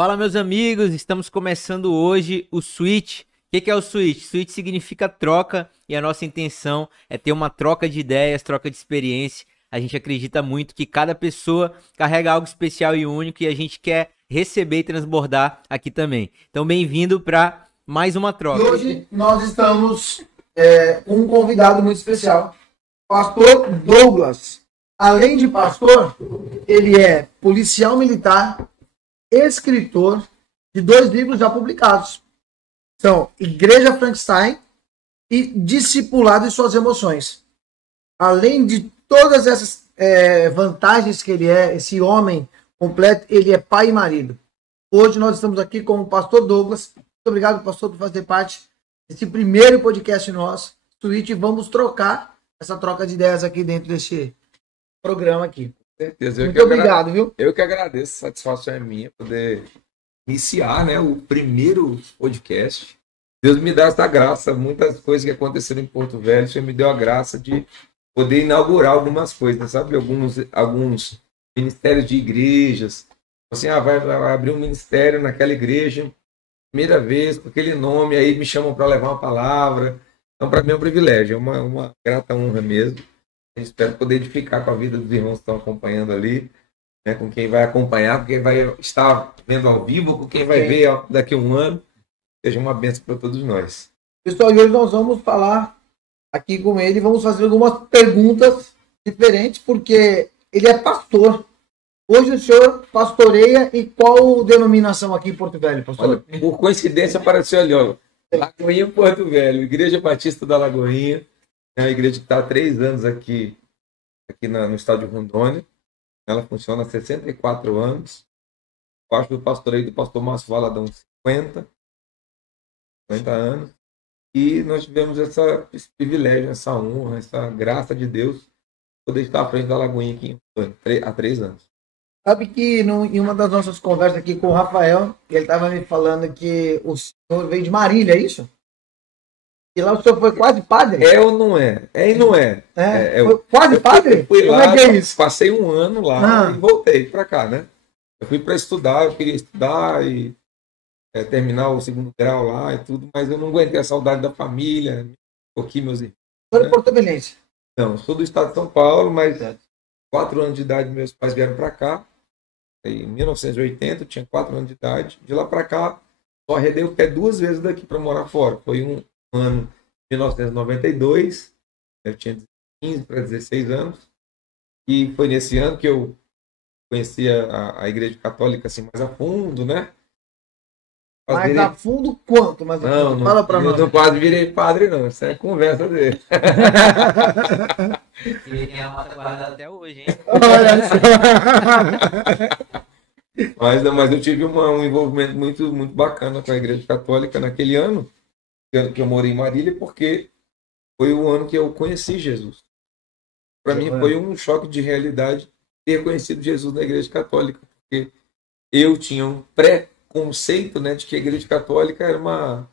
Fala, meus amigos, estamos começando hoje o Switch. O que é o Switch? Switch significa troca e a nossa intenção é ter uma troca de ideias, troca de experiência. A gente acredita muito que cada pessoa carrega algo especial e único e a gente quer receber e transbordar aqui também. Então, bem-vindo para mais uma E troca. hoje nós estamos com um convidado muito especial, Pastor Douglas. Além de pastor, ele é policial militar, escritor de 2 livros já publicados. São Igreja Frankenstein e Discipulado e Suas Emoções. Além de todas essas vantagens que ele é, esse homem completo, ele é pai e marido. Hoje nós estamos aqui com o pastor Douglas. Muito obrigado, pastor, por fazer parte desse primeiro podcast nosso, Switch. Vamos trocar essa troca de ideias aqui dentro desse programa aqui. Com certeza. Muito obrigado, viu? Eu que agradeço, a satisfação é minha poder iniciar, né, o primeiro podcast. Deus me dá essa graça, muitas coisas que aconteceram em Porto Velho, o Senhor me deu a graça de poder inaugurar algumas coisas, sabe? Alguns ministérios de igrejas. Assim, vai abrir um ministério naquela igreja, primeira vez, com aquele nome, aí me chamam para levar uma palavra. Então, para mim é um privilégio, é uma grata honra mesmo. Eu espero poder edificar com a vida dos irmãos que estão acompanhando ali, né, com quem vai acompanhar, com quem vai estar vendo ao vivo, com quem vai ver daqui a um ano. Seja uma bênção para todos nós. Pessoal, e hoje nós vamos falar aqui com ele, vamos fazer algumas perguntas diferentes, porque ele é pastor. Hoje o senhor pastoreia e qual denominação aqui em Porto Velho, pastor? Olha, por coincidência apareceu ali, ó, Lagoinha, Porto Velho, Igreja Batista da Lagoinha. É uma igreja que está há 3 anos aqui no estado de Rondônia. Ela funciona há 64 anos. Eu acho que o pastoreio do pastor Márcio Valadão 50 anos. E nós tivemos esse privilégio, essa honra, essa graça de Deus, poder estar à frente da Lagoinha aqui há 3 anos. Sabe que em uma das nossas conversas aqui com o Rafael, ele estava me falando que o senhor veio de Marília, é isso? E lá o senhor foi quase padre? É ou não é? É e não é. Foi quase padre? Fui Como lá, é que é isso? passei um ano lá e voltei para cá, né? Eu fui para estudar, eu queria estudar e terminar o 2º grau lá e tudo, mas eu não aguentei a saudade da família, aqui meus irmãos. O senhor é porto-velhense? Não, sou do estado de São Paulo, mas 4 anos de idade meus pais vieram para cá. Em 1980, eu tinha 4 anos de idade. De lá para cá, só arredei o pé 2 vezes daqui para morar fora. Foi um ano de 1992, eu tinha 15 para 16 anos, e foi nesse ano que eu conheci a Igreja Católica assim, mais a fundo, né? Mais a fundo quanto? Mas não, fala para nós. Eu não quase virei padre, não. Isso é conversa dele. Ele tem a mata guardada até hoje, hein? Olha só. Mas eu tive um envolvimento muito, muito bacana com a Igreja Católica naquele ano que eu morei em Marília, porque foi o ano que eu conheci Jesus. Para mim foi um choque de realidade ter conhecido Jesus na Igreja Católica, porque eu tinha um pré-conceito, né, de que a Igreja Católica era uma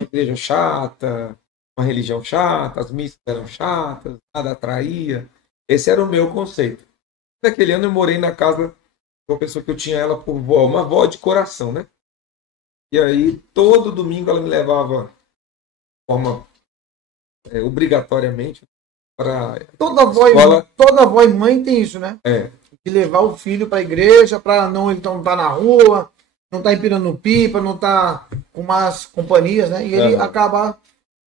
igreja chata, uma religião chata, as missas eram chatas, nada atraía. Esse era o meu conceito. Naquele ano eu morei na casa de uma pessoa que eu tinha ela por vó, uma vó de coração, né? E aí todo domingo ela me levava forma obrigatoriamente para toda avó e mãe tem isso, né? De levar o filho para a igreja para não ele não tá na rua, não tá empinando pipa, não tá com umas companhias, né? E ele acaba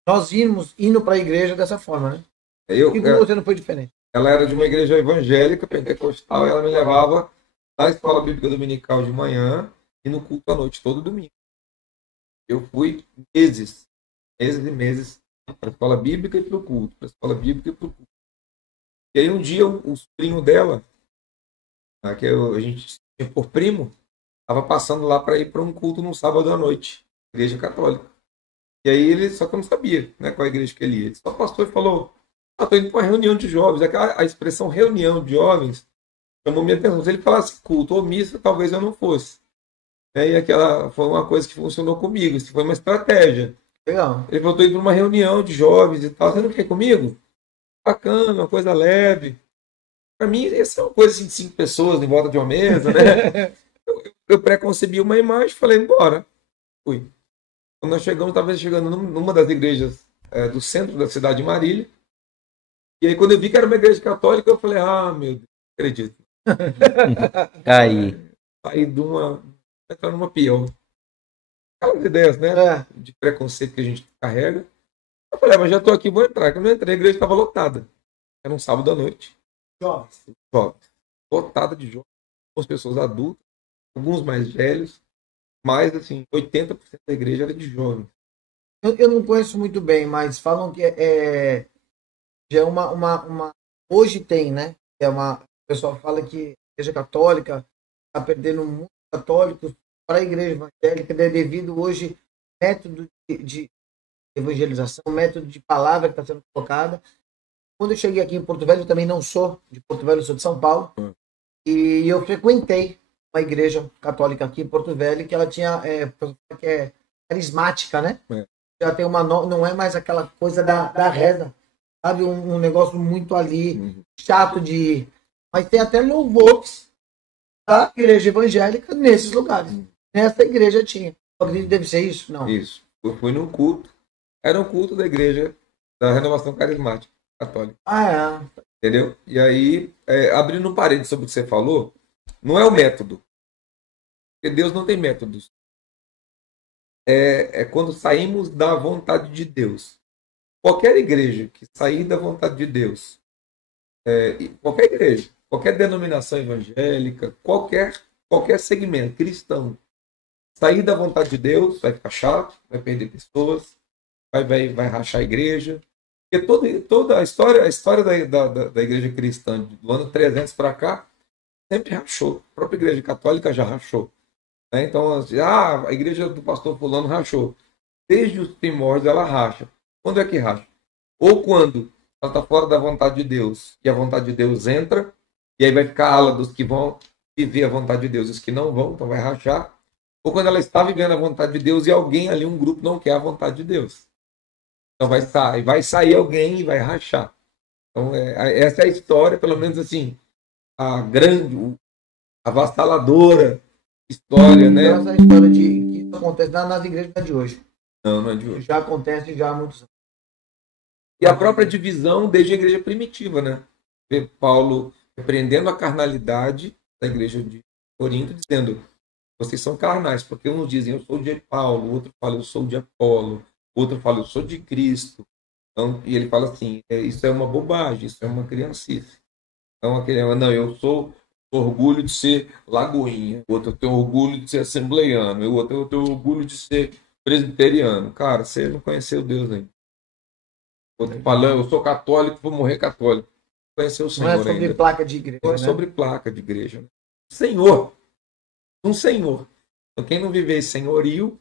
nós indo para a igreja dessa forma, né? E com você não foi diferente? Ela era de uma igreja evangélica pentecostal, e ela me levava na escola bíblica dominical de manhã e no culto à noite todo domingo. Eu fui meses e meses para a escola bíblica e para o culto, para a escola bíblica e para o culto. E aí um dia o primo dela, que a gente tinha por primo, estava passando lá para ir para um culto no sábado à noite, igreja católica. E aí ele, só que eu não sabia, né, qual igreja que ele ia. Ele só passou e falou: estou indo para uma reunião de jovens. A expressão reunião de jovens chamou minha atenção. Se ele falasse culto ou missa, talvez eu não fosse. E aquela foi uma coisa que funcionou comigo. Isso foi uma estratégia. Legal. Ele falou: estou indo para uma reunião de jovens e tal. Você não quer ir comigo? Bacana, uma coisa leve. Para mim, essa é uma coisa assim, de 5 pessoas em volta de uma mesa, né? Eu eu preconcebi uma imagem, falei, bora. Fui. Quando nós chegamos, estava chegando numa das igrejas do centro da cidade de Marília. E aí, quando eu vi que era uma igreja católica, eu falei, ah, meu Deus, não acredito. Aí. Saí de entrar numa pior. Aquelas ideias, né? De preconceito que a gente carrega. Eu falei, mas já estou aqui, vou entrar. Quando eu entrei, a igreja estava lotada. Era um sábado à noite. Jovens. Lotada de jovens. Com as pessoas adultas, alguns mais velhos. Mas, assim, 80% da igreja era de jovens. Eu não conheço muito bem, mas falam que já é uma. Hoje tem, né? O pessoal fala que a igreja católica está perdendo muitos católicos para a igreja evangélica, né, devido hoje método de evangelização, método de palavra que está sendo colocada. Quando eu cheguei aqui em Porto Velho, eu também não sou de Porto Velho, eu sou de São Paulo, e eu frequentei uma igreja católica aqui em Porto Velho, que ela tinha, que é carismática, né? Já tem não é mais aquela coisa da reza, sabe? Um negócio muito ali, chato de... Mas tem até louvores da igreja evangélica nesses lugares. Nessa igreja tinha. Eu acredito que deve ser isso? Não. Isso. Eu fui num culto. Era um culto da igreja da Renovação Carismática Católica. Ah, é. Entendeu? E aí, abrindo um parênteses sobre o que você falou, não é o método. Porque Deus não tem métodos. É quando saímos da vontade de Deus. Qualquer igreja que sair da vontade de Deus, qualquer igreja, qualquer denominação evangélica, qualquer segmento cristão, sair da vontade de Deus, vai ficar chato, vai perder pessoas, vai rachar a igreja. Porque toda a história da igreja cristã, do ano 300 para cá, sempre rachou. A própria igreja católica já rachou. Né? Então, assim, a igreja do pastor fulano rachou. Desde os primórdios ela racha. Quando é que racha? Ou quando ela está fora da vontade de Deus, e a vontade de Deus entra, e aí vai ficar a ala dos que vão viver a vontade de Deus e os que não vão, então vai rachar. Ou quando ela está vivendo a vontade de Deus e alguém ali, um grupo, não quer a vontade de Deus. Então vai sair alguém e vai rachar. Então, essa é a história, pelo menos assim, a grande, avassaladora história, né? Essa história de que isso acontece nas igrejas de hoje. Não é de hoje. Já acontece já há muitos anos. E a própria divisão desde a igreja primitiva, né? Vê Paulo repreendendo a carnalidade da igreja de Corinto, dizendo: vocês são carnais, porque uns dizem eu sou de Paulo, o outro fala eu sou de Apolo, o outro fala eu sou de Cristo. Então, e ele fala assim: isso é uma bobagem, isso é uma criancice. Então, não, eu sou orgulho de ser lagoinha, o outro tem orgulho de ser assembleiano, o outro tem orgulho de ser presbiteriano. Cara, você não conheceu Deus ainda. Outro falando, eu sou católico, vou morrer católico. Conheceu o Senhor ainda. Não é sobre ainda. placa de igreja. Não é sobre placa de igreja. Senhor. Um Senhor. Então, quem não viver senhorio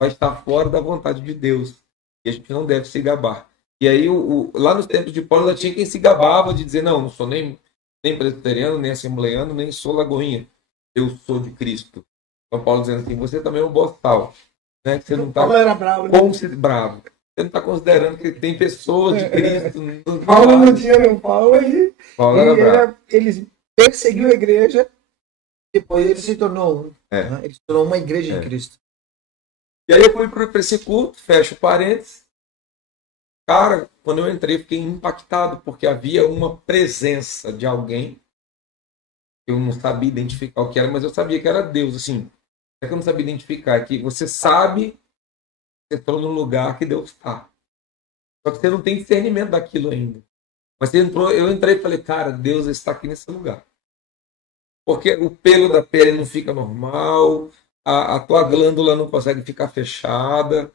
vai estar fora da vontade de Deus. E a gente não deve se gabar. E aí, lá nos tempos de Paulo, ainda tinha quem se gabava de dizer: não sou nem presbiteriano, nem assembleiano, nem sou lagoinha. Eu sou de Cristo. Então, Paulo dizendo assim: você também é um boçal. Né? Que você não está. Paulo era bravo, né? Bravo. Você não está considerando que tem pessoas de Cristo. Paulo não tinha meu Paulo, Paulo era bravo. Ele perseguiu a igreja, depois ele se tornou né? Ele se tornou uma igreja de Cristo. E aí eu fui para esse culto, fecho parênteses. Cara, quando eu entrei, fiquei impactado, porque havia uma presença de alguém que eu não sabia identificar o que era, mas eu sabia que era Deus. Assim, é que eu não sabia identificar, é que você sabe que você entrou no lugar que Deus está. Só que você não tem discernimento daquilo ainda. Mas eu entrei e falei: cara, Deus está aqui nesse lugar. Porque o pelo da pele não fica normal, a tua glândula não consegue ficar fechada,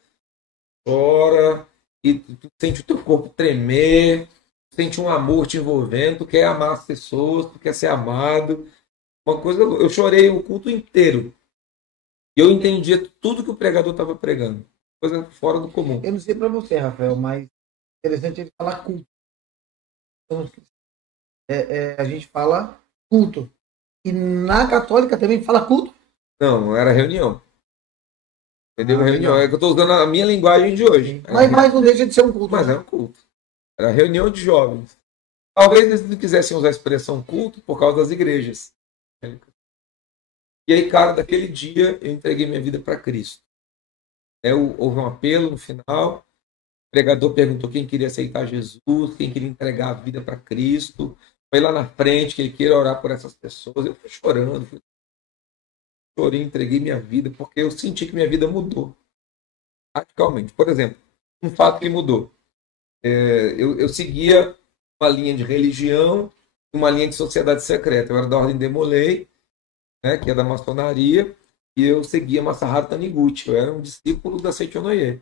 chora, e tu sente o teu corpo tremer, sente um amor te envolvendo, tu quer amar as pessoas, tu quer ser amado. Uma coisa, eu chorei o culto inteiro. E eu entendia tudo que o pregador estava pregando. Coisa fora do comum. Eu não sei para você, Rafael, mas interessante ele falar culto. A gente fala culto. E na católica também fala culto? Não era reunião. Entendeu? Reunião. É que eu estou usando a minha linguagem de hoje. Mas não deixa de ser um culto. Mas é um culto. Era reunião de jovens. Talvez eles não quisessem usar a expressão culto por causa das igrejas. E aí, cara, daquele dia eu entreguei minha vida para Cristo. Houve um apelo no final. O pregador perguntou quem queria aceitar Jesus, quem queria entregar a vida para Cristo. Foi lá na frente que ele queria orar por essas pessoas. Eu fui chorando, chorei, entreguei minha vida, porque eu senti que minha vida mudou radicalmente. Por exemplo, um fato que mudou. Eu seguia uma linha de religião, uma linha de sociedade secreta. Eu era da Ordem Demolei, né, que é da maçonaria, e eu seguia Masaharu Taniguchi. Eu era um discípulo da Seichonoye.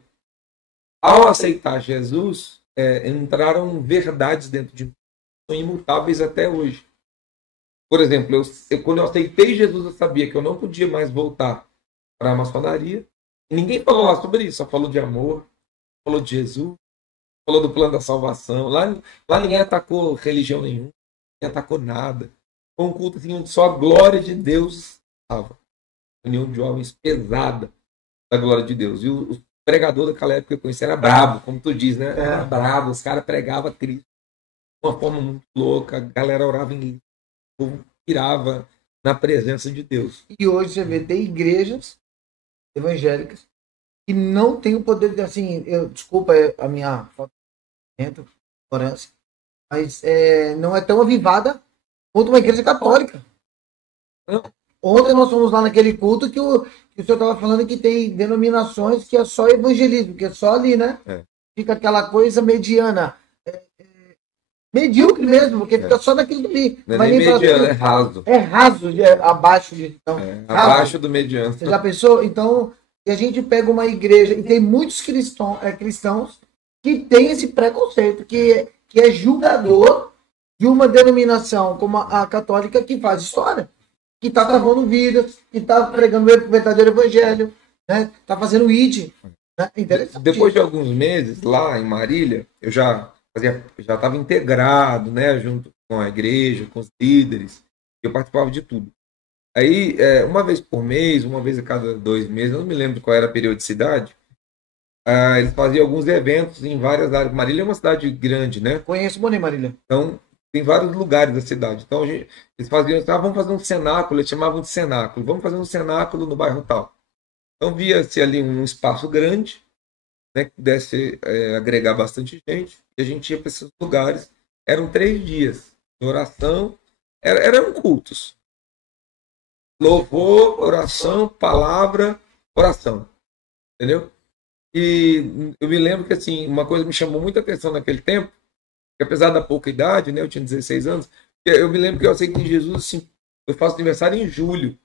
Ao aceitar Jesus, entraram verdades dentro de mim, que são imutáveis até hoje. Por exemplo, quando eu aceitei Jesus, eu sabia que eu não podia mais voltar para a maçonaria. Ninguém falou lá sobre isso, só falou de amor, falou de Jesus, falou do plano da salvação. Lá ninguém atacou religião nenhuma, ninguém atacou nada. Foi um culto assim, onde só a glória de Deus estava. União de jovens pesada da glória de Deus. E o pregador daquela época que eu conheci era brabo, como tu diz, né? Era brabo, os caras pregavam Cristo de uma forma muito louca, a galera orava em o povo pirava na presença de Deus. E hoje você vê, tem igrejas evangélicas que não tem o poder de, assim, desculpa a minha falta de ignorância, mas não é tão avivada quanto uma igreja católica. Não. Ontem nós fomos lá naquele culto que o senhor estava falando que tem denominações que é só evangelismo, que é só ali, né? Fica aquela coisa mediana. Medíocre mesmo, porque fica só naquilo ali. Não é nem mediano, é raso. É raso, abaixo de. Então, abaixo do mediano. Você já pensou? Então, e a gente pega uma igreja, e tem muitos cristãos que têm esse preconceito, que é julgador de uma denominação como a católica que faz história, que está travando vidas, que está pregando o verdadeiro evangelho, né? Está fazendo ID. Né? Depois de alguns meses, lá em Marília, eu já estava integrado, né, junto com a igreja, com os líderes, eu participava de tudo. Aí, uma vez por mês, uma vez a cada 2 meses, eu não me lembro qual era a periodicidade, eles faziam alguns eventos em várias áreas. Marília é uma cidade grande, né? Conheço Monet Marília. Então, tem vários lugares da cidade. Então, eles faziam, vamos fazer um cenáculo, eles chamavam de cenáculo, vamos fazer um cenáculo no bairro tal. Então, via-se ali um espaço grande, né, que pudesse agregar bastante gente, e a gente ia para esses lugares. Eram 3 dias de oração, eram cultos. Louvor, oração, palavra, oração. Entendeu? E eu me lembro que assim, uma coisa me chamou muita atenção naquele tempo, que apesar da pouca idade, né, eu tinha 16 anos, eu me lembro que eu aceitei Jesus, assim, eu faço aniversário em julho.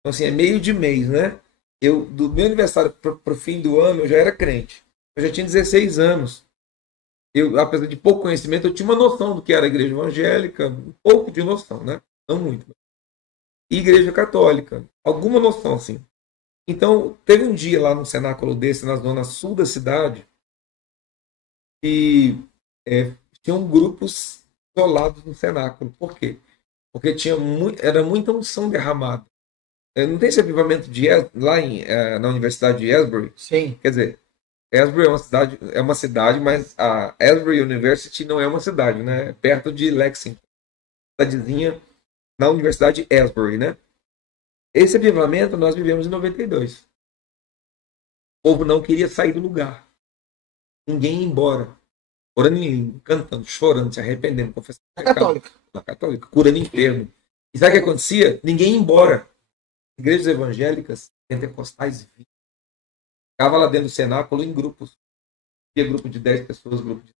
Então, assim, é meio de mês, né? Do meu aniversário para o fim do ano, eu já era crente. Eu já tinha 16 anos. Apesar de pouco conhecimento, eu tinha uma noção do que era a igreja evangélica, um pouco de noção, né? Não muito. E igreja católica, alguma noção, assim. Então, teve um dia lá no cenáculo desse, na zona sul da cidade, e tinham grupos isolados no cenáculo. Por quê? Porque era muita unção derramada. Não tem esse avivamento lá na Universidade de Asbury? Sim. Quer dizer, Asbury é uma cidade, mas a Asbury University não é uma cidade, né? É perto de Lexington, cidadezinha na Universidade de Asbury, né? Esse avivamento nós vivemos em 92. O povo não queria sair do lugar. Ninguém ia embora. Orando, cantando, chorando, se arrependendo, confessando. Na católica, curando enfermo. E sabe o que acontecia? Ninguém ia embora. Igrejas evangélicas, pentecostais, ficava lá dentro do cenáculo em grupos. Tinha grupo de 10 pessoas, grupo de...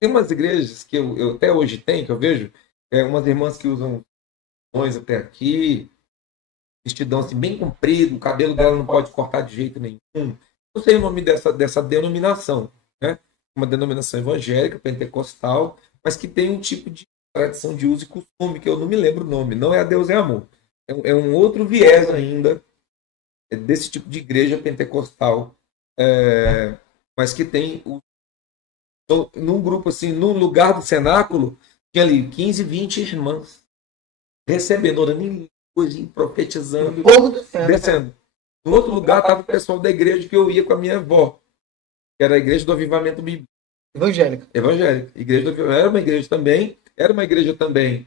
Tem umas igrejas que eu até hoje tenho, que eu vejo, umas irmãs que usam até aqui, vestidão assim, bem comprido, o cabelo dela não pode cortar de jeito nenhum. Não sei o nome dessa denominação, né? Uma denominação evangélica, pentecostal, mas que tem um tipo de tradição de uso e costume, que eu não me lembro o nome. Não é a Deus é Amor. É um outro viés ainda desse tipo de igreja pentecostal, mas que tem num grupo assim, num lugar do cenáculo, tinha ali 15, 20 irmãs recebendo, orando em línguas, profetizando, descendo. No outro lugar estava o pessoal da igreja que eu ia com a minha avó, que era a igreja do avivamento bíblico. Evangélica. Era uma igreja também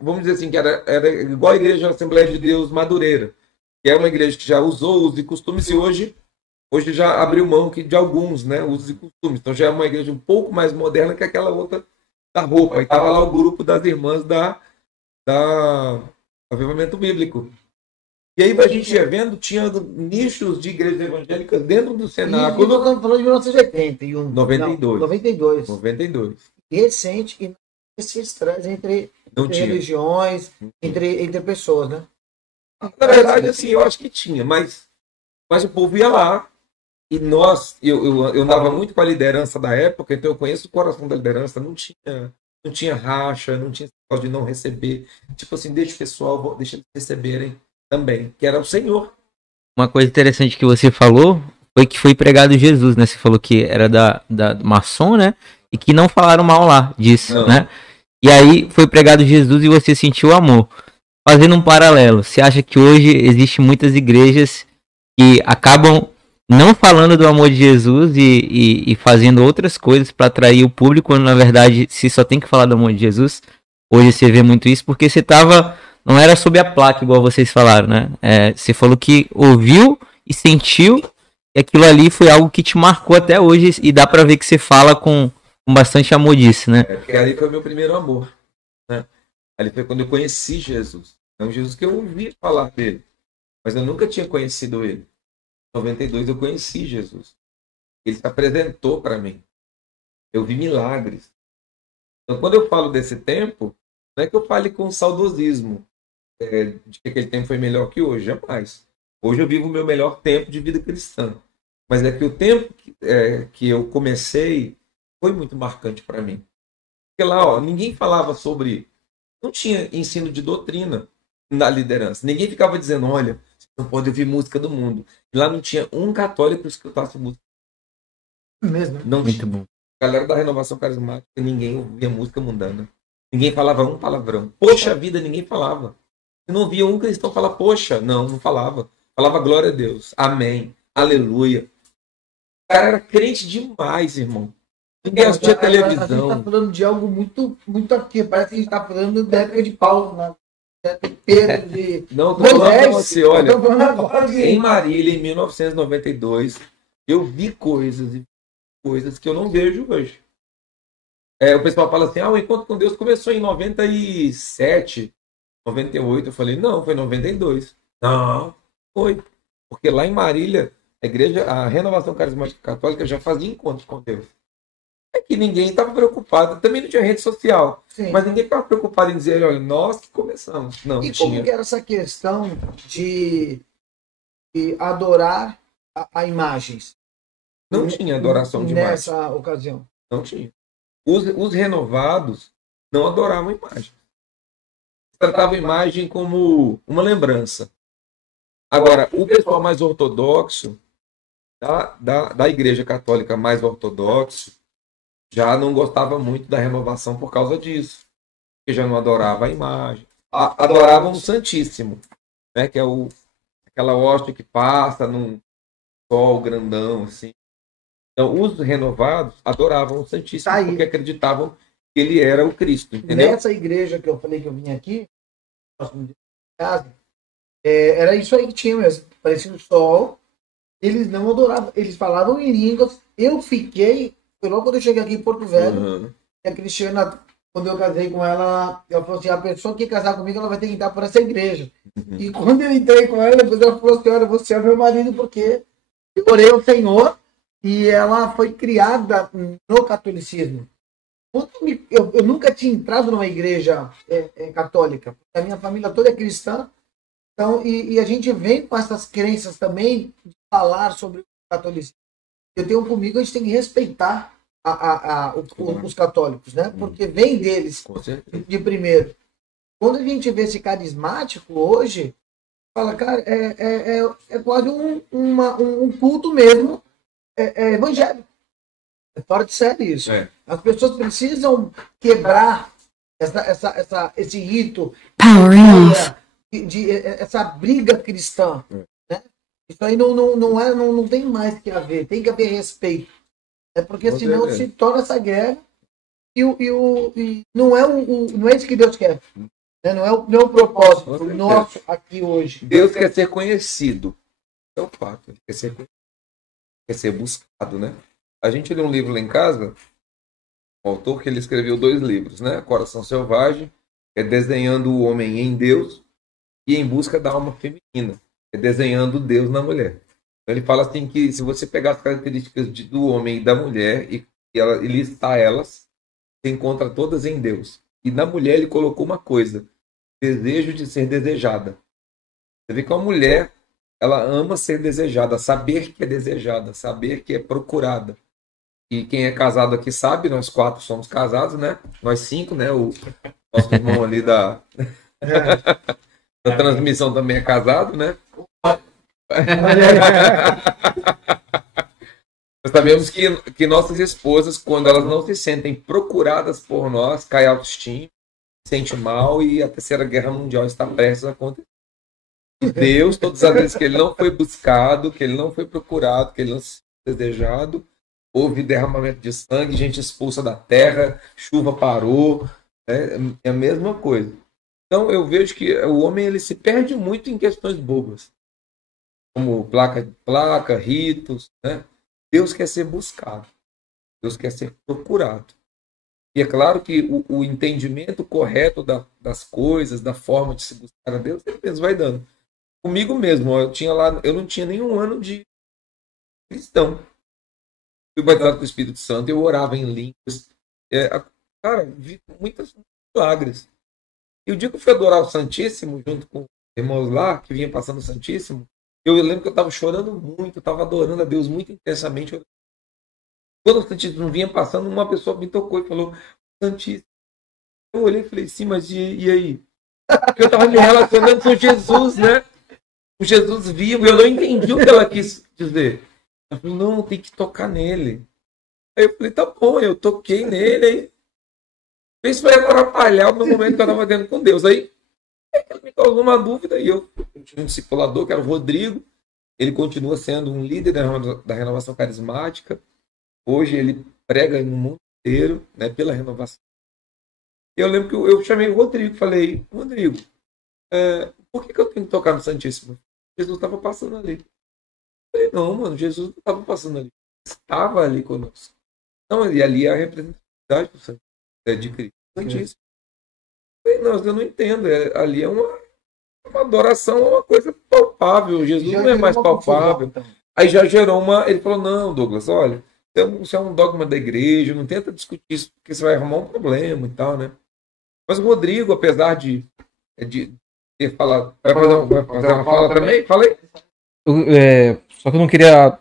vamos dizer assim, que era igual a Igreja Assembleia de Deus Madureira, que é uma igreja que já usou usos e costumes e hoje já abriu mão de alguns, né, usos e costumes. Então já é uma igreja um pouco mais moderna que aquela outra da roupa. Aí estava lá o grupo das irmãs da Avivamento Bíblico. E aí a gente ia vendo, tinha nichos de igrejas evangélicas dentro do E cenáculo. nós estamos falando de 1981. 92. Não, 92. 92. Recente, e esse estresse entre religiões, entre pessoas, né? Na verdade, assim, eu acho que tinha, mas o povo ia lá. E eu andava muito com a liderança da época, então eu conheço o coração da liderança, não tinha racha, não tinha negócio de não receber. Tipo assim, deixa o pessoal, deixa eles receberem também, que era o Senhor. Uma coisa interessante que você falou foi que foi pregado Jesus, né? Você falou que era da maçom, né? E que não falaram mal lá disso, Não. né? E aí foi pregado Jesus e você sentiu amor. Fazendo um paralelo, você acha que hoje existem muitas igrejas que acabam não falando do amor de Jesus e fazendo outras coisas para atrair o público, quando na verdade se só tem que falar do amor de Jesus? Hoje você vê muito isso porque você tava, não era sob a placa igual vocês falaram, né? Você falou que ouviu e sentiu e aquilo ali foi algo que te marcou até hoje e dá para ver que você fala com bastante amor disso, né? Porque ali foi o meu primeiro amor, né? Ali foi quando eu conheci Jesus. É um Jesus que eu ouvi falar dele, mas eu nunca tinha conhecido ele. Em 92 eu conheci Jesus. Ele se apresentou para mim. Eu vi milagres. Então, quando eu falo desse tempo, não é que eu fale com saudosismo, de que aquele tempo foi melhor que hoje, jamais. Hoje eu vivo o meu melhor tempo de vida cristã. Mas é que o tempo que eu comecei foi muito marcante para mim. Porque lá, ó, ninguém falava sobre... Não tinha ensino de doutrina na liderança. Ninguém ficava dizendo, olha, você não pode ouvir música do mundo. E lá não tinha um católico que escutasse música. Mesmo. Não Muito tinha. bom. A galera da renovação carismática, ninguém ouvia música mundana. Ninguém falava um palavrão. Poxa vida, ninguém falava. Eu não via um cristão falar, poxa, não falava. Falava glória a Deus, amém, aleluia. O cara era crente demais, irmão. Ninguém assistia televisão. A gente está falando de algo muito, muito aqui. Parece que a gente está falando da época de Paulo, né? De Pedro, de... Não, tô falando pra você, olha. Agora Em Marília, em 1992, eu vi coisas que eu não vejo hoje. O pessoal fala assim, o Encontro com Deus começou em 97, 98. Eu falei, não, foi 92. Não, foi. Porque lá em Marília, a Renovação Carismática Católica já fazia encontros com Deus. É que ninguém estava preocupado. Também não tinha rede social. Sim. Mas ninguém estava preocupado em dizer, olha, nós que começamos. Não, e tinha. como que era essa questão de adorar a imagens? Não tinha adoração de imagem. Nessa ocasião. Não tinha. Os renovados não adoravam imagem. Tratavam a imagem como uma lembrança. Agora, o pessoal mais ortodoxo, da Igreja Católica mais ortodoxo, já não gostava muito da renovação por causa disso. Porque já não adorava a imagem. Adoravam o Santíssimo, né? Que é aquela hóstia que passa num sol grandão, assim. Então, os renovados adoravam o Santíssimo porque acreditavam que ele era o Cristo, entendeu? Nessa igreja que eu falei que eu vim aqui, próximo de casa, era isso aí que tinha mesmo. Parecia um sol. Eles não adoravam, eles falavam em línguas. Eu fiquei, foi logo quando eu cheguei aqui em Porto Velho, e a Cristiana, quando eu casei com ela, ela falou assim, a pessoa que casar comigo, ela vai ter que entrar por essa igreja. E quando eu entrei com ela, depois ela falou assim, olha, você é meu marido porque eu orei ao Senhor. E ela foi criada no catolicismo. Eu nunca tinha entrado numa igreja católica. A minha família toda é cristã. Então, e a gente vem com essas crenças também de falar sobre o catolicismo. Eu tenho comigo, a gente tem que respeitar os católicos, né? Porque vem deles de primeiro. Quando a gente vê esse carismático hoje, fala, cara, é quase um culto mesmo. Evangélico. É fora de série isso. As pessoas precisam quebrar esse rito, essa briga cristã. Né? Isso aí não tem mais que haver. Tem que haver respeito. Porque senão se torna essa guerra e não é isso que Deus quer. Né? Não é o propósito nosso aqui hoje. Deus quer ser conhecido. É o fato. Ele quer ser buscado, né? A gente lê um livro lá em casa, um autor que ele escreveu 2 livros, né? Coração Selvagem, que é desenhando o homem em Deus, e Em Busca da Alma Feminina, que é desenhando Deus na mulher. Então ele fala assim que se você pegar as características do homem e da mulher e listar elas, você encontra todas em Deus. E na mulher ele colocou uma coisa: desejo de ser desejada. Você vê que a mulher, ela ama ser desejada, saber que é desejada, saber que é procurada. E quem é casado aqui sabe, nós 4 somos casados, né? Nós 5, né? O nosso irmão ali da transmissão também é casado, né? Nós sabemos que nossas esposas, quando elas não se sentem procuradas por nós, cai a autoestima, se sente mal e a Terceira Guerra Mundial está prestes a acontecer. Deus, todas as vezes que ele não foi buscado, que ele não foi procurado, que ele não se desejado, houve derramamento de sangue, gente expulsa da terra, chuva parou, né? É a mesma coisa. Então eu vejo que o homem ele se perde muito em questões bobas, como placa, ritos, né? Deus quer ser buscado, Deus quer ser procurado. E é claro que o entendimento correto das coisas, da forma de se buscar a Deus, ele mesmo vai dando. Comigo mesmo, eu não tinha nenhum ano de cristão. Fui batizado com o Espírito Santo, eu orava em línguas. Cara, vi muitos milagres. E o dia que eu fui adorar o Santíssimo, junto com irmãos lá, que vinha passando o Santíssimo, eu lembro que eu estava chorando muito, eu estava adorando a Deus muito intensamente. Quando o Santíssimo vinha passando, uma pessoa me tocou e falou: Santíssimo. Eu olhei e falei: sim, mas e aí? Porque eu estava me relacionando com Jesus, né? Com Jesus vivo, eu não entendi o que ela quis dizer. Ela falou: não, tem que tocar nele. Aí eu falei: tá bom, eu toquei nele. Aí isso vai atrapalhar o meu momento que eu estava tendo com Deus. Aí ele me causou uma dúvida e eu tinha um discipulador, que era o Rodrigo. Ele continua sendo um líder da renovação carismática. Hoje ele prega no mundo inteiro, né, pela renovação. Eu lembro que eu chamei o Rodrigo e falei: Rodrigo, por que eu tenho que tocar no Santíssimo? Jesus estava passando ali. Eu falei: não, mano, Jesus não estava passando ali. Estava ali conosco. Então, e ali é a representatividade do Santíssimo, de Cristo. Santíssimo. Eu falei: não, eu não entendo. Ali é uma adoração, é uma coisa palpável. Jesus não é mais palpável. Aí já gerou uma... Ele falou: não, Douglas, olha, isso é um dogma da igreja, não tenta discutir isso, porque você vai arrumar um problema e tal, né? Mas o Rodrigo, apesar de ter falado... Vai fazer uma fala também? Falei? Só que eu não queria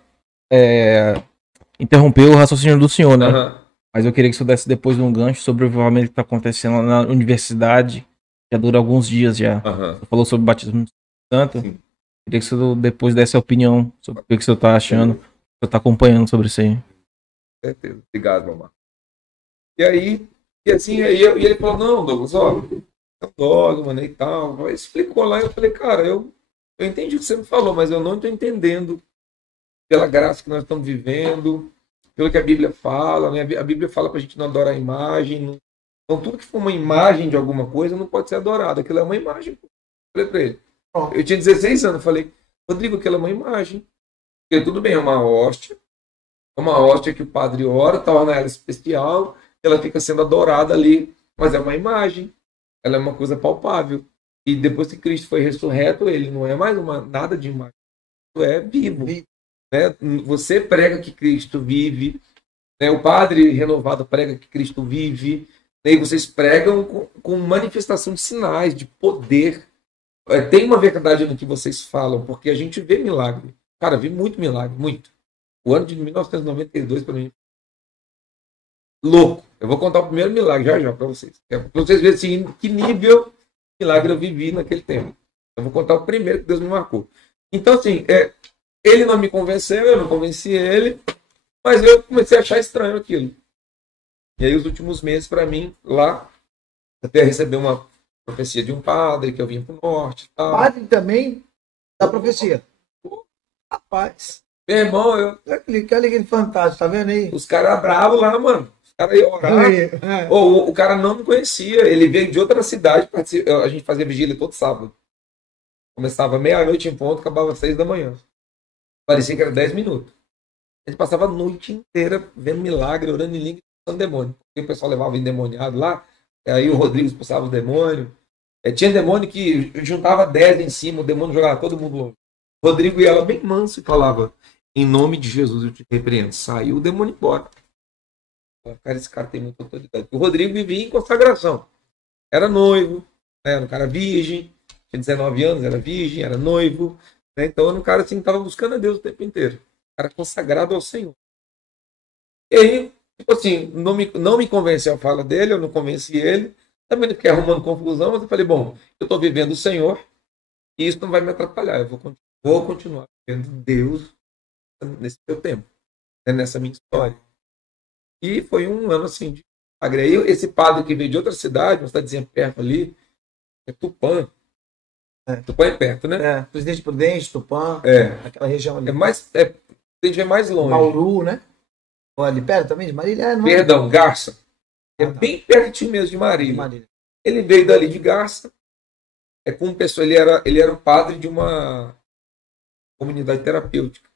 interromper o raciocínio do senhor, né? Uhum. Mas eu queria que você desse depois um gancho sobre o avivamento que está acontecendo lá na universidade, já dura alguns dias já. Uhum. Você falou sobre o batismo do Santo. Sim. Queria que você depois desse a opinião sobre o que você está achando, o que você está acompanhando sobre isso aí. Com certeza. Obrigado, mamãe. E aí, ele falou: não, Douglas, ó, é um dogma, né, e tal. Aí explicou lá, eu falei: cara, eu entendi o que você me falou, mas eu não estou entendendo pela graça que nós estamos vivendo, pelo que a Bíblia fala, né? A Bíblia fala para a gente não adorar a imagem. Então, tudo que for uma imagem de alguma coisa não pode ser adorado. Aquilo é uma imagem. Eu falei para ele. Eu tinha 16 anos. Eu falei: Rodrigo, aquilo é uma imagem. Porque tudo bem, é uma hóstia. É uma hóstia que o padre ora, torna ela especial, ela fica sendo adorada ali. Mas é uma imagem. Ela é uma coisa palpável. E depois que Cristo foi ressurreto, ele não é mais nada de imagem. Ele é vivo. Né? Você prega que Cristo vive, né? O padre renovado prega que Cristo vive, né? E vocês pregam com manifestação de sinais, de poder. Tem uma verdade no que vocês falam, porque a gente vê milagre. Cara, vi muito milagre, muito. O ano de 1992 para mim, louco. Eu vou contar o primeiro milagre já para vocês. Para vocês verem assim, que nível de milagre eu vivi naquele tempo. Eu vou contar o primeiro que Deus me marcou. Então, assim, ele não me convenceu, eu não convenci ele, mas eu comecei a achar estranho aquilo. E aí, os últimos meses, para mim, lá, até receber uma profecia de um padre, que eu vim para o norte. Tal. Padre também da profecia. Rapaz. Meu irmão, Aquele fantástico, tá vendo aí? Os caras bravos lá, mano. Os cara ia orar. O cara não me conhecia, ele veio de outra cidade, a gente fazia vigília todo sábado. Começava meia-noite em ponto, acabava às 6 da manhã. Parecia que era 10 minutos. A gente passava a noite inteira vendo milagre, orando em língua e expulsando demônio. Porque o pessoal levava endemoniado lá, aí o Rodrigo expulsava os demônios. Tinha demônio que juntava 10 em cima, o demônio jogava todo mundo longe. O Rodrigo ia lá bem manso e falava: em nome de Jesus eu te repreendo. Saiu o demônio embora. Cara, esse cara tem muita autoridade. O Rodrigo vivia em consagração. Era noivo, era um cara virgem, tinha 19 anos, era virgem, era noivo. Então era um cara assim que estava buscando a Deus o tempo inteiro. Um cara consagrado ao Senhor. E aí, tipo assim, não me convenceu a fala dele, eu não convenci ele. Também não fiquei arrumando confusão, mas eu falei, bom, eu estou vivendo o Senhor e isso não vai me atrapalhar. Eu vou continuar vivendo Deus nesse meu tempo, nessa minha história. E foi um ano assim de agreio. Esse padre que veio de outra cidade, uma cidadezinha perto ali, é Tupã. Tupã é perto, né? Presidente Prudente, Tupã, aquela região ali. É mais longe. Bauru, né? Ou ali perto também de Marília? Perdão, Garça. É bem pertinho mesmo de Marília. Ele veio dali de Garça. Com pessoa, ele era o padre de uma comunidade terapêutica.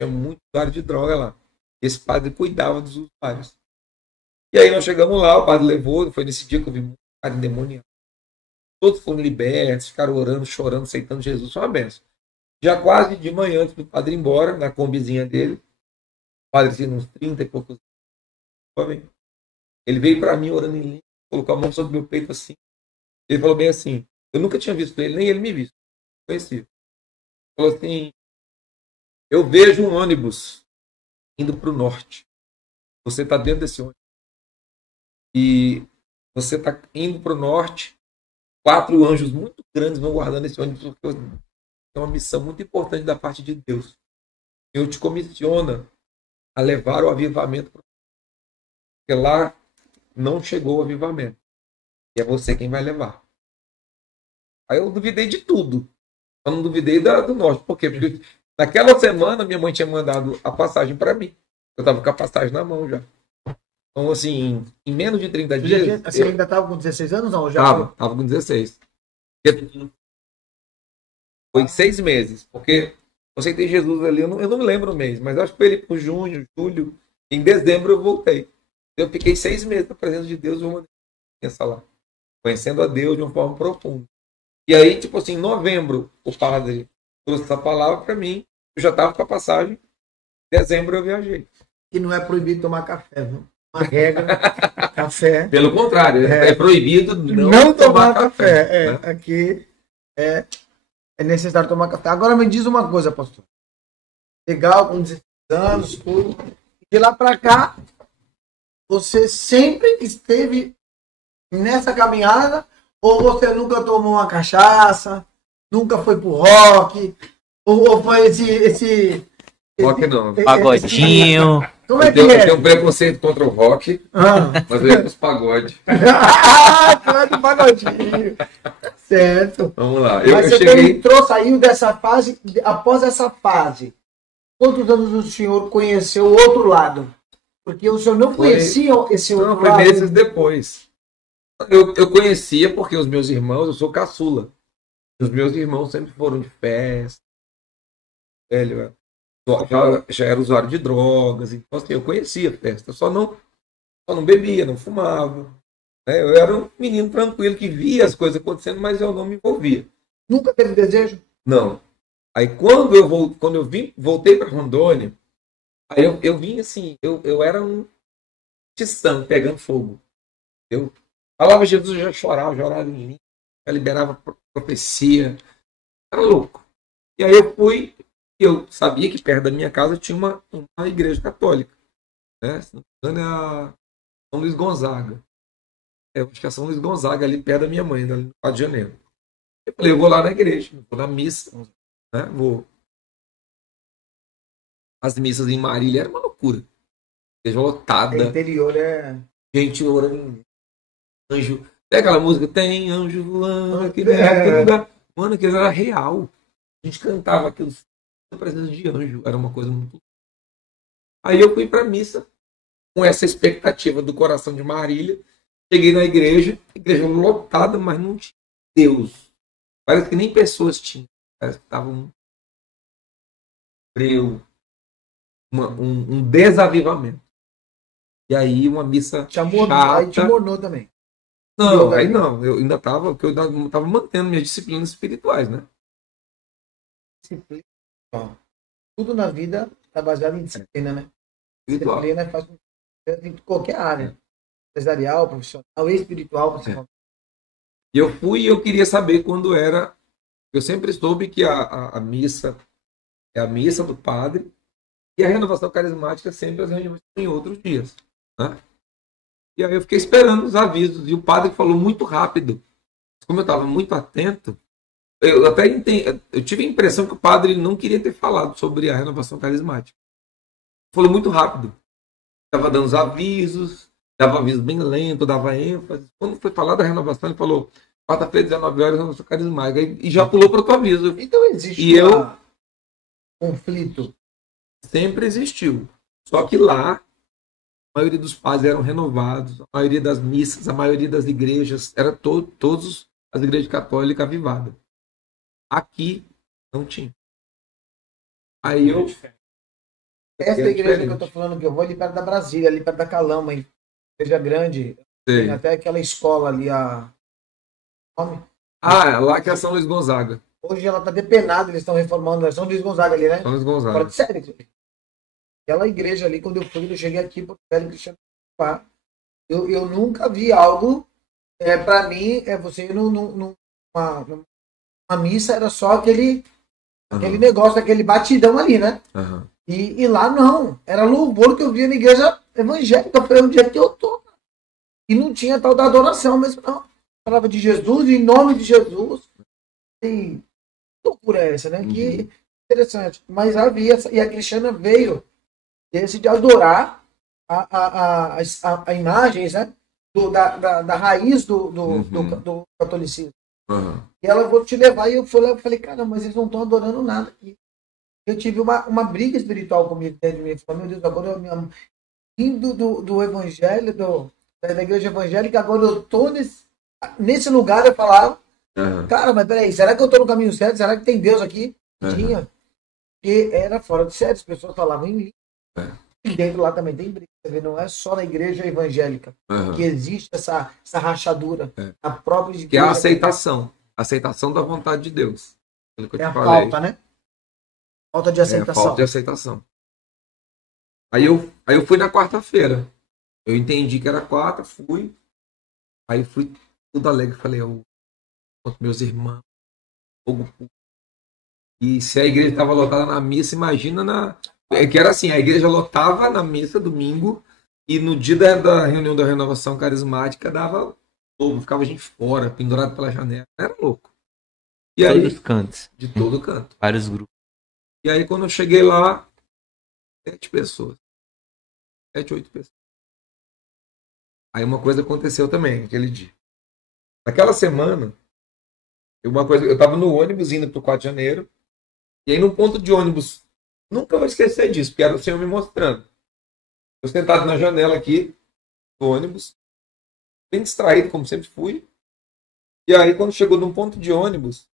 Tinha muito usuário de droga lá. Esse padre cuidava dos usuários. E aí nós chegamos lá, o padre levou, foi nesse dia que eu vi um cara endemoniado. Todos foram libertos, ficaram orando, chorando, aceitando Jesus. Foi uma benção. Já quase de manhã, antes do padre ir embora, na combizinha dele, o padre tinha uns 30 e poucos anos. Ele veio para mim orando em língua, colocou a mão sobre o meu peito assim. Ele falou bem assim, eu nunca tinha visto ele, nem ele me visto. Conheci. Ele falou assim, eu vejo um ônibus indo para o norte. Você está dentro desse ônibus. E você está indo para o norte. 4 anjos muito grandes vão guardando esse ônibus, porque é uma missão muito importante da parte de Deus. Eu te comissiona a levar o avivamento. Porque lá não chegou o avivamento. E é você quem vai levar. Aí eu duvidei de tudo. Eu não duvidei do norte. Por quê? Porque naquela semana minha mãe tinha mandado a passagem para mim. Eu estava com a passagem na mão já. Então, assim, em menos de 30 dias... Você ainda estava com 16 anos? Não, Estava com 16. Foi 6 meses. Porque eu aceitei Jesus ali, eu não me lembro o mês, mas acho que foi ele por junho, julho. Em dezembro eu voltei. Eu fiquei 6 meses na presença de Deus, uma criança lá. Conhecendo a Deus de uma forma profunda. E aí, tipo assim, em novembro, o padre trouxe essa palavra para mim. Eu já estava com a passagem. Em dezembro eu viajei. E não é proibido tomar café, viu? Uma regra, café. Pelo contrário, é proibido não tomar café. Né? Aqui é necessário tomar café. Agora me diz uma coisa, pastor. Legal, com 16 anos, tudo. De lá para cá, você sempre esteve nessa caminhada ou você nunca tomou uma cachaça, nunca foi pro rock, ou foi esse rock não. Pagodinho. Como é que Eu é? tenho um preconceito contra o rock, mas eu ia pros pagodes. Tu é do pagodinho. Certo. Vamos lá. Mas você saiu dessa fase, após essa fase, quantos anos o senhor conheceu o outro lado? Porque o senhor não conhecia esse outro lado. Não, foi meses depois. Eu conhecia porque os meus irmãos, eu sou caçula. Os meus irmãos sempre foram de festa. Velho, já era usuário de drogas. Então, assim, eu conhecia a festa. Eu só não bebia, não fumava. Né? Eu era um menino tranquilo que via as coisas acontecendo, mas eu não me envolvia. Nunca teve desejo? Não. Aí quando eu voltei para Rondônia, aí eu vim assim, eu era um tição pegando fogo. Eu falava Jesus, eu já chorava em mim, já liberava profecia. Era louco. E aí eu fui, eu sabia que perto da minha casa tinha uma igreja católica. Né? Se não me engano, é a São Luís Gonzaga. Eu acho que é a São Luís Gonzaga, ali perto da minha mãe, ali no Rio de Janeiro. Eu falei, eu vou lá na igreja, vou na missa, né? Vou. As missas em Marília era uma loucura. Igreja lotada. O interior é... Gente orando. Anjo. Pega aquela música, tem anjo voando aqui naquele lugar. Mano, aquilo era real. A gente cantava aquilo na presença de anjo. Era uma coisa muito. Aí eu fui pra missa. com essa expectativa do coração de Marília. Cheguei na igreja lotada, mas não tinha Deus. Parece que nem pessoas tinham. Parece que estava um breu, um desavivamento. E aí uma missa Aí te chata. mornou também. Não, aí não. Eu ainda estava, porque eu estava mantendo minhas disciplinas espirituais, né? Disciplina. Ó, tudo na vida está baseado em disciplina, né? Espiritual. Disciplina faz em qualquer área. Empresarial, profissional, espiritual. E eu fui e eu queria saber quando era. Eu sempre soube que a missa é a missa do padre e a renovação carismática sempre as reuniões em outros dias. Né? E aí eu fiquei esperando os avisos e o padre falou muito rápido. Como eu estava muito atento, eu até eu tive a impressão que o padre não queria ter falado sobre a renovação carismática. Falou muito rápido. Estava dando os avisos, dava aviso bem lento, dava ênfase. Quando foi falar da renovação, ele falou: quarta-feira, 19 horas, renovação carismática. E já pulou para o aviso. Então existe conflito. Sempre existiu. Só que lá, a maioria dos padres eram renovados, a maioria das missas, a maioria das igrejas, era todas as igrejas católicas avivadas. Aqui, não tinha. Aí eu... Essa igreja que eu tô falando, que eu vou ali perto da Brasília, ali perto da Calama, hein? Igreja grande. Sei. Tem até aquela escola ali, lá que é a São Luís Gonzaga. Hoje ela tá depenada, eles estão reformando a São Luís Gonzaga ali, né? São Luís Gonzaga. Fora de série. Aquela igreja ali, quando eu cheguei aqui pro Velho Cristiano, eu nunca vi algo, para mim, você ir numa missa, era só aquele negócio, aquele batidão ali, né? Uhum. E lá não, era louvor que eu via na igreja evangélica, foi onde é que eu tô. E não tinha tal da adoração mesmo, não. Falava de Jesus, em nome de Jesus. E loucura essa, né? Uhum. Que interessante. Mas havia, e a Cristiana veio de adorar a imagens, né? Da raiz do catolicismo. Uhum. E ela vou te levar, e eu fui lá e falei, cara, mas eles não estão adorando nada aqui. Eu tive uma briga espiritual comigo dentro de mim. Eu falei, meu Deus, agora eu vindo do evangelho, da igreja evangélica, agora eu tô nesse lugar, eu falava, cara, mas peraí, será que eu tô no caminho certo? Será que tem Deus aqui? Tinha. Porque era fora de série, as pessoas falavam em língua. E dentro lá também tem briga. Não é só na igreja evangélica que existe essa rachadura. A própria igreja, que é a aceitação. Aceitação da vontade de Deus. É a falta, né? Falta de aceitação. Falta de aceitação. Aí eu fui na quarta-feira. Eu entendi que era quarta, fui. Aí fui tudo alegre. Falei, meus irmãos. E se a igreja estava lotada na missa, imagina na... Que era assim, a igreja lotava na missa domingo e no dia da reunião da renovação carismática dava fogo, ficava gente fora, pendurado pela janela. Era louco. E aí, todos os cantos. De todo canto. Vários grupos. E aí quando eu cheguei lá, 7 pessoas. 7, 8 pessoas. Aí uma coisa aconteceu também aquele dia. Naquela semana, eu tava no ônibus indo pro 4 de janeiro, e aí num ponto de ônibus, nunca vou esquecer disso, porque era o Senhor me mostrando. Eu sentado na janela aqui do ônibus, bem distraído, como sempre fui. E aí quando chegou num ponto de ônibus,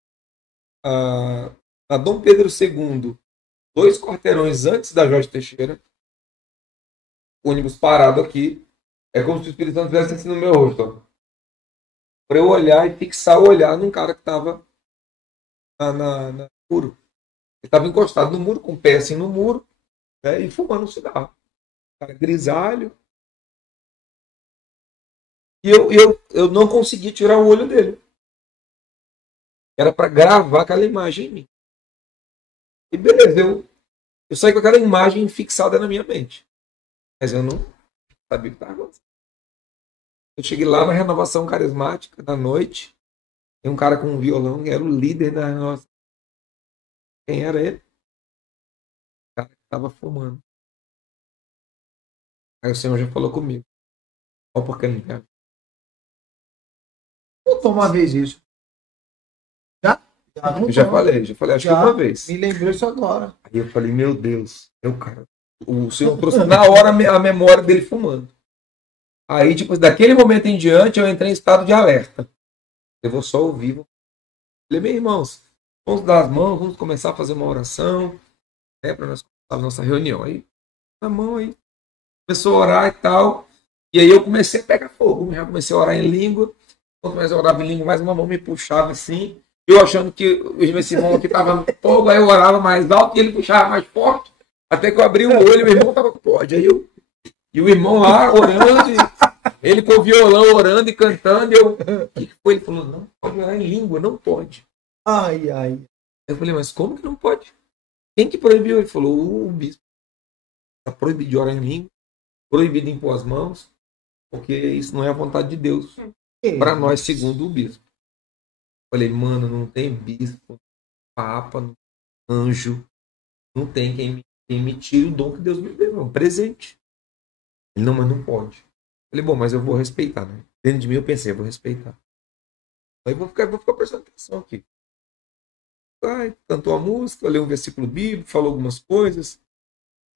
a Dom Pedro II, 2 quarteirões antes da Jorge Teixeira, ônibus parado aqui, é como se o Espírito Santo estivesse assim no meu rosto, para eu olhar e fixar o olhar num cara que estava no muro. Ele estava encostado no muro, com o pé assim no muro, né, e fumando um cigarro. Cara grisalho. E eu não consegui tirar o olho dele. Era para gravar aquela imagem em mim. E beleza, eu saí com aquela imagem fixada na minha mente. Mas eu não sabia o que estava acontecendo. Eu cheguei lá na renovação carismática da noite. Tem um cara com um violão que era o líder da renovação. Quem era ele? O cara que estava fumando. Aí o Senhor já falou comigo. Olha porque ele não quer. Contou uma vez isso. Já? Eu já falei, acho que uma vez. Me lembrou isso agora. Aí eu falei, meu Deus, é o cara. O Senhor trouxe na hora a memória dele fumando. Aí, tipo, daquele momento em diante, eu entrei em estado de alerta. Eu vou só ouvir. Falei, meus irmãos, vamos dar as mãos, vamos começar a fazer uma oração, né, para nós começar a nossa reunião. Aí, na mão aí, começou a orar e tal. E aí eu comecei a pegar fogo. Já comecei a orar em língua. Quando mais eu orava em língua, mais uma mão me puxava assim. Eu achando que esse irmão aqui estava no fogo, aí eu orava mais alto e ele puxava mais forte. Até que eu abri o olho e o irmão estava com pode. Aí eu. E o irmão lá orando, ele com o violão orando e cantando. E eu. O que foi? Ele falou: não pode orar em língua, não pode. Ai, ai. Eu falei: mas como que não pode? Quem que proibiu? Ele falou: o bispo. Está proibido de orar em língua, proibido de impor as mãos, porque isso não é a vontade de Deus para nós, segundo o bispo. Eu falei: mano, não tem bispo, papa, não tem anjo, não tem quem me tire o dom que Deus me deu, é um presente. Ele: não, mas não pode. Eu falei: bom, mas eu vou respeitar, né? Dentro de mim eu pensei: eu vou respeitar. Aí vou ficar prestando atenção aqui. Aí, cantou a música, leu um versículo bíblico, falou algumas coisas,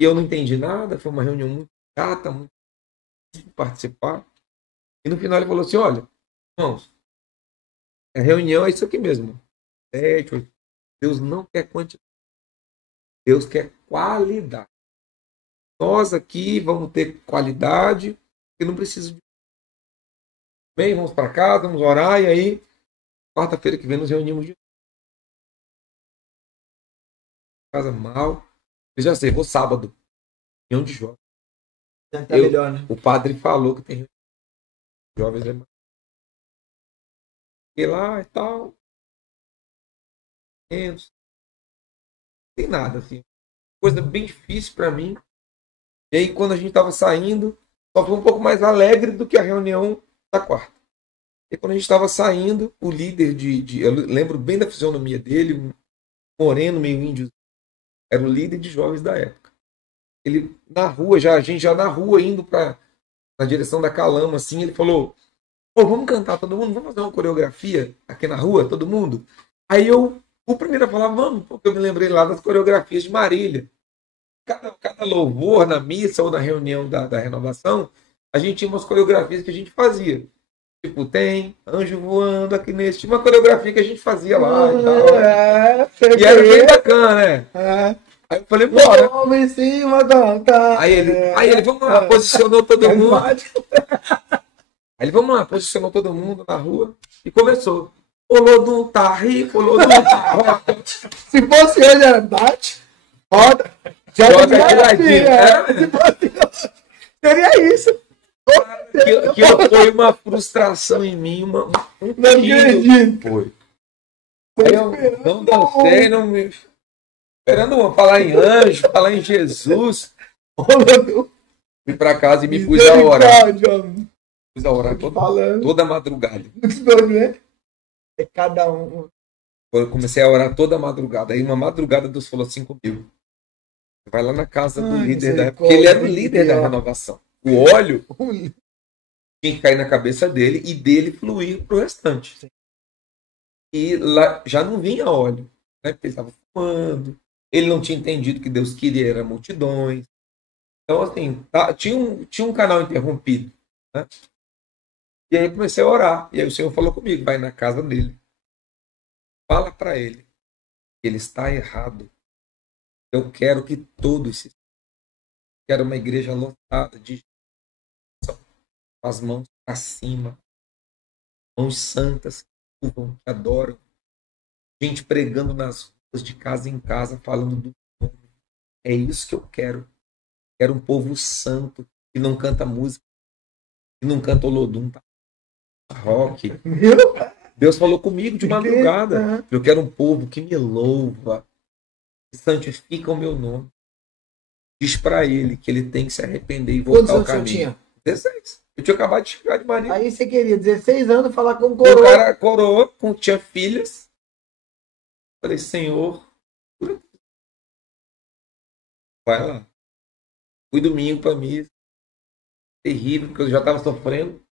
e eu não entendi nada, foi uma reunião muito chata, muito difícil de participar. E no final ele falou assim: olha, irmãos, a reunião é isso aqui mesmo. 7, 8. Deus não quer quantidade. Deus quer qualidade. Nós aqui vamos ter qualidade, porque não precisa de. Bem, vamos para casa, vamos orar, e aí, quarta-feira que vem, nos reunimos de casa mal. Eu já sei, vou sábado. Reunião de jovens. Tá melhor, né? O padre falou que tem reunião de jovens. Fiquei lá e tal. Não tem nada, assim. Coisa bem difícil para mim. E aí, quando a gente estava saindo, só foi um pouco mais alegre do que a reunião da quarta. E quando a gente estava saindo, o líder eu lembro bem da fisionomia dele, um moreno, meio índio, era o líder de jovens da época. Ele, na rua, a gente já na rua, indo na direção da Calama, assim, ele falou: pô, vamos cantar todo mundo, vamos fazer uma coreografia aqui na rua, todo mundo? Aí o primeiro a falar: vamos, porque eu me lembrei lá das coreografias de Marília. Cada louvor na missa ou na reunião da renovação, a gente tinha umas coreografias que a gente fazia. Tipo, tem anjo voando aqui nesse. Tinha uma coreografia que a gente fazia lá e tal. E era bem bacana, né? Aí eu falei: bora. Em cima da... Aí ele, vamos lá, posicionou todo mundo. Aí ele, vamos lá, posicionou todo mundo na rua e começou. Olodum tá rico, Olodum tá roda. Se fosse hoje, era bate, roda, joga aqui ladinho. Seria isso. Aquilo foi uma frustração em mim, não acredito. Foi. Aí eu não dancei, não me... Esperando falar em anjo, falar em Jesus. Fui pra casa e me pus a orar. Pus a orar toda madrugada. É cada um. Eu comecei a orar toda madrugada. Aí uma madrugada Deus falou assim comigo: vai lá na casa do líder da época. Porque ele era o líder da renovação. O óleo tinha que cair na cabeça dele e dele fluir pro restante. Sim. E lá já não vinha óleo, né? Porque ele estava fumando. Ele não tinha entendido que Deus queria era multidões. Então, assim, tinha um canal interrompido, né? E aí eu comecei a orar. E aí o Senhor falou comigo: vai na casa dele. Fala para ele que ele está errado. Eu quero que todos se... Quero uma igreja lotada de gente, com as mãos para cima, mãos santas que louvam, que adoram, gente pregando nas ruas, de casa em casa, falando do nome. É isso que eu quero. Quero um povo santo que não canta música, que não canta Olodum, tá? Rock. Deus falou comigo de madrugada. Eu quero um povo que me louva, que santifica o meu nome. Diz para ele que ele tem que se arrepender e voltar ao caminho. 16. Eu tinha acabado de chegar de marido. Aí você queria 16 anos falar com coroa. O cara coroa, tinha filhas. Falei: Senhor, vai lá. Fui domingo para mim. Terrível, porque eu já estava sofrendo.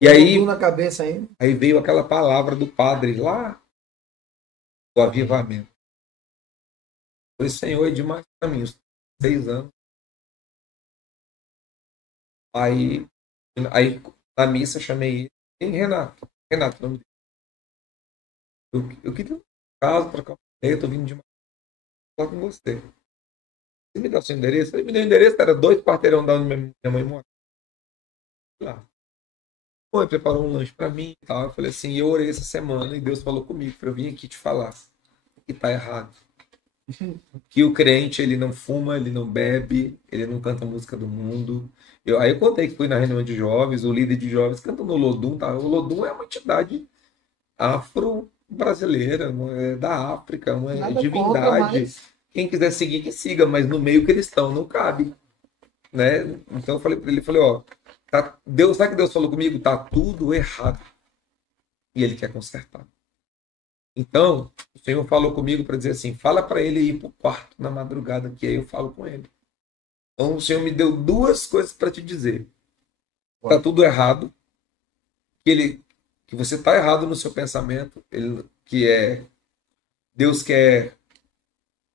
E aí, na cabeça ainda. Aí veio aquela palavra do padre lá, do avivamento. Falei: Senhor, é demais para mim, 6 anos. Aí, aí na missa eu chamei ele, e Renato, nome dele. Eu queria um caso, trocar uma ideia, eu tô vindo de uma falar com você. Você me dá o seu endereço? Ele me deu o endereço, era 2 quarteirão da onde minha mãe mora. Lá. Pô, ele preparou um lanche pra mim e tal. Eu falei assim, eu orei essa semana e Deus falou comigo, pra eu vir aqui te falar que tá errado. Que o crente, ele não fuma, ele não bebe, ele não canta música do mundo. Aí eu contei que fui na reunião de jovens, o líder de jovens cantando o Lodum, tá? O Lodum é uma entidade afro-brasileira, é da África, uma Nada contra, divindade. mas Quem quiser seguir, que siga, mas no meio cristão não cabe, né? Então eu falei para ele, falei, ó, Deus, sabe que Deus falou comigo? Tá tudo errado. E ele quer consertar. Então, o Senhor falou comigo para dizer assim, fala para ele ir pro quarto na madrugada, que aí eu falo com ele. Então o Senhor me deu 2 coisas para te dizer. Tá tudo errado, que você está errado no seu pensamento, Deus quer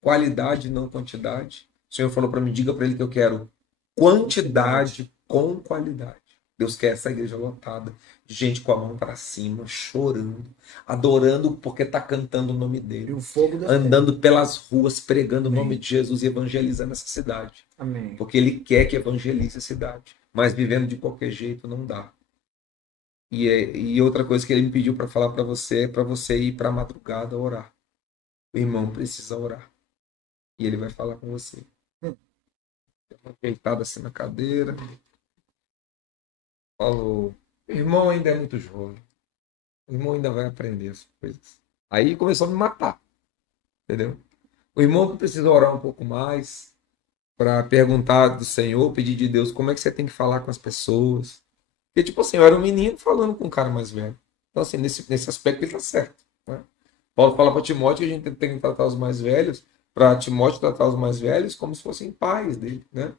qualidade, não quantidade. O Senhor falou para mim, diga para ele que eu quero quantidade com qualidade. Deus quer essa igreja lotada, de gente com a mão para cima, chorando, adorando porque está cantando o nome dele, o fogo da andando pelas ruas, pregando o Amém. nome de Jesus e evangelizando essa cidade. Amém. Porque ele quer que evangelize a cidade, mas vivendo de qualquer jeito não dá. E outra coisa que ele me pediu para falar para você é para você ir para a madrugada orar. O irmão precisa orar. E ele vai falar com você. Deitado assim na cadeira. Falou, o irmão ainda é muito jovem. O irmão ainda vai aprender as coisas. Aí começou a me matar. Entendeu? O irmão precisa orar um pouco mais para perguntar do Senhor, pedir de Deus como é que você tem que falar com as pessoas. Porque, tipo assim, eu era um menino falando com um cara mais velho. Então, assim, nesse aspecto ele tá certo. Né? Paulo fala para Timóteo que a gente tem que tratar os mais velhos, para Timóteo tratar os mais velhos como se fossem pais dele, né?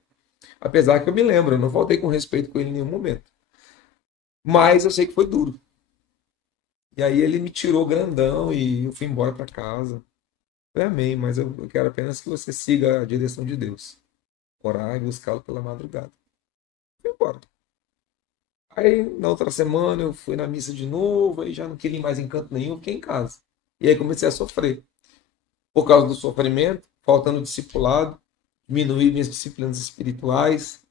Apesar que eu me lembro, eu não faltei com respeito com ele em nenhum momento. Mas eu sei que foi duro. E aí ele me tirou grandão e eu fui embora para casa. Eu amei, mas eu quero apenas que você siga a direção de Deus. Orar e buscá-lo pela madrugada. Fui embora. Aí, na outra semana, eu fui na missa de novo, aí já não queria ir mais em canto nenhum, fiquei em casa. E aí comecei a sofrer. Por causa do sofrimento, faltando discipulado, diminuí minhas disciplinas espirituais.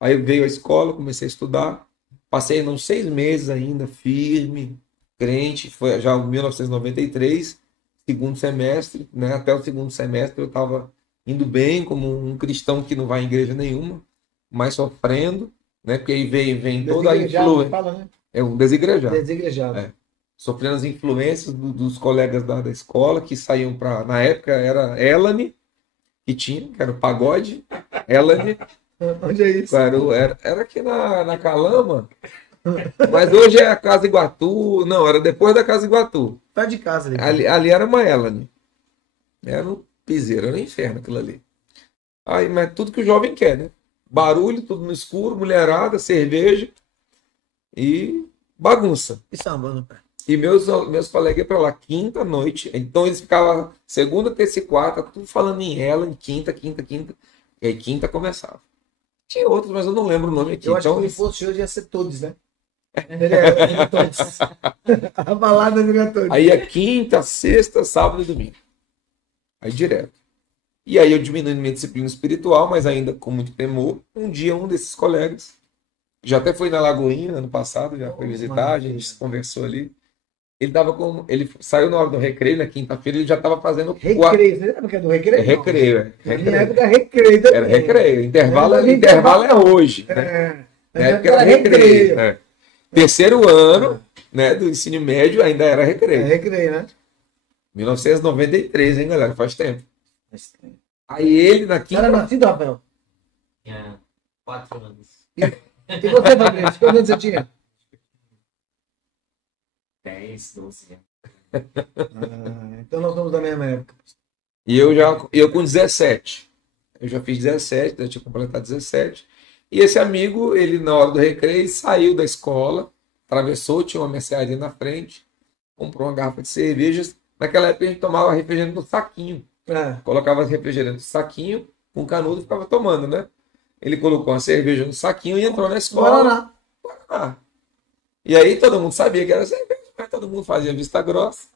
Aí veio a escola, comecei a estudar. Passei uns 6 meses ainda, firme, crente. Foi já em 1993, segundo semestre, né? Até o segundo semestre eu estava indo bem, como um cristão que não vai em igreja nenhuma, mas sofrendo. Né? Porque aí vem toda a influência. Né? É um desigrejado. Desigrejado. É. Sofrendo as influências dos colegas da escola que saíam para. Na época era Elane, que era o pagode. Elane. Onde é isso? Era aqui na Calama. Mas hoje é a Casa Iguatu. Não, era depois da Casa Iguatu. Tá de casa ali. Ali era uma Elane. Era um piseiro, era um inferno aquilo ali. Aí, mas tudo que o jovem quer, né? Barulho, tudo no escuro, mulherada, cerveja e bagunça. E samba, né? E meus colegas iam pra lá quinta noite. Então eles ficavam segunda, terça e quarta, tudo falando em ela, em quinta. E aí quinta começava. Tinha outros, mas eu não lembro o nome aqui. Eu acho então, que se fosse hoje ia ser todos, né? Ele é todos. A balada vira todos. Aí é quinta, sexta, sábado e domingo. Aí direto. E aí eu diminuindo minha disciplina espiritual, mas ainda com muito temor. Um dia um desses colegas, já até foi na Lagoinha ano passado, já foi visitar, a gente conversou ali. Ele saiu na hora do recreio, na quinta-feira, ele já estava fazendo recreio. Você lembra que é do recreio? É recreio, Na minha época recreio também. Era recreio. Intervalo é hoje. Né? Na época era recreio. Né? Terceiro ano, né, do ensino médio ainda era recreio. É recreio, né? 1993, hein, galera? Faz tempo. Aí ele na quinta. Era nascido, Rafael? Tinha 4 anos. E você, Fabrício? Quantos anos você tinha? 10, 12 anos. Então nós somos da mesma época. E eu com 17. Eu já fiz 17, já tinha completado 17. E esse amigo, ele na hora do recreio, saiu da escola, atravessou, tinha uma mercearia na frente, comprou uma garrafa de cervejas. Naquela época a gente tomava refrigerante no saquinho. Colocava refrigerante no saquinho, com canudo e ficava tomando, né? Ele colocou uma cerveja no saquinho e entrou na escola. Guaraná. Ah. E aí todo mundo sabia que era cerveja, mas todo mundo fazia vista grossa.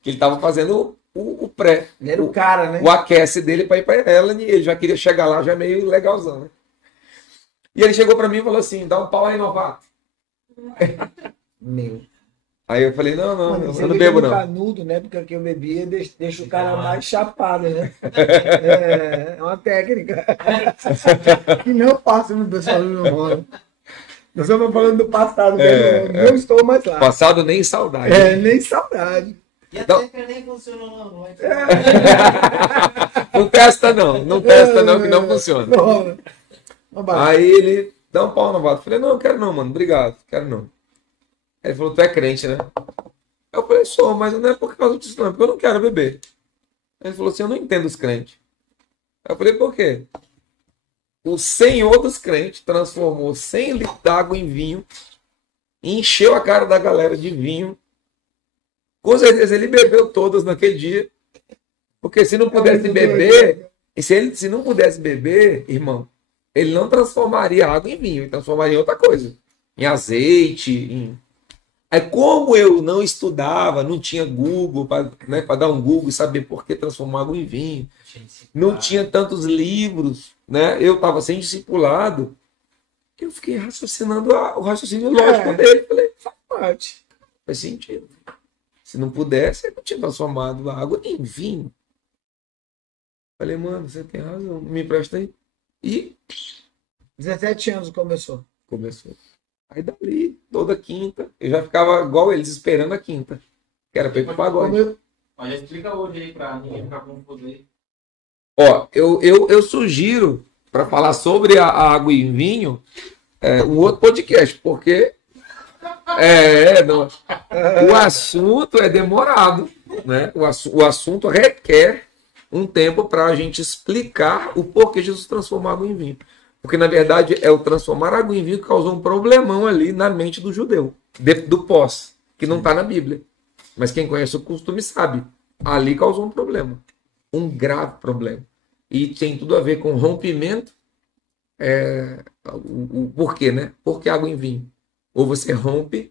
Que ele estava fazendo o pré. Ele era o cara, né? O aquece dele para ir para ela e ele já queria chegar lá, já meio legalzão, né? E ele chegou para mim e falou assim: dá um pau aí, novato. Meu. Aí eu falei: não, Mano, eu não bebo, não. Canudo, né? Porque que eu bebia deixa o cara mais chapado, né? É uma técnica. Que não passa no pessoal não rola. Nós estamos falando do passado, né? Não estou mais lá. Passado nem saudade. Nem saudade. E a técnica nem funcionou, não. Não testa, não. Não testa, não, que não funciona. Aí ele dá um pau no novato. Eu falei: não, quero não, mano. Obrigado. Quero não. Aí ele falou: tu é crente, né? Eu falei: sou, mas não é por causa disso, não. É porque eu não quero beber. Aí ele falou assim: eu não entendo os crentes. Aí eu falei: por quê? O Senhor dos crentes transformou 100 litros d'água em vinho, encheu a cara da galera de vinho. Com certeza ele bebeu todas naquele dia. Porque se não pudesse beber, se não pudesse beber, irmão, ele não transformaria água em vinho, ele transformaria em outra coisa. Em azeite, Aí como eu não estudava, não tinha Google para, né, dar um Google e saber por que transformar água em vinho, não tinha tantos livros, né? Eu estava sem discipulado, eu fiquei raciocinando o raciocínio lógico dele. Falei: faz parte, faz sentido. Se não pudesse, eu não tinha transformado a água em vinho. Falei: mano, você tem razão, me empresta aí. E 17 anos começou. Aí dali, toda quinta, eu já ficava igual eles, esperando a quinta. Que era pra ir pro pagode. Mas já explica hoje aí pra ninguém ficar confuso aí. Ó, eu sugiro, para falar sobre a água e vinho, um outro podcast, porque não, o assunto é demorado, né? O assunto requer um tempo para a gente explicar o porquê Jesus transformou água em vinho. Porque, na verdade, o transformar água em vinho que causou um problemão ali na mente do judeu, do pós, que não está na Bíblia. Mas quem conhece o costume sabe. Ali causou um problema. Um grave problema. E tem tudo a ver com rompimento. O porquê, né? Por que água em vinho? Ou você rompe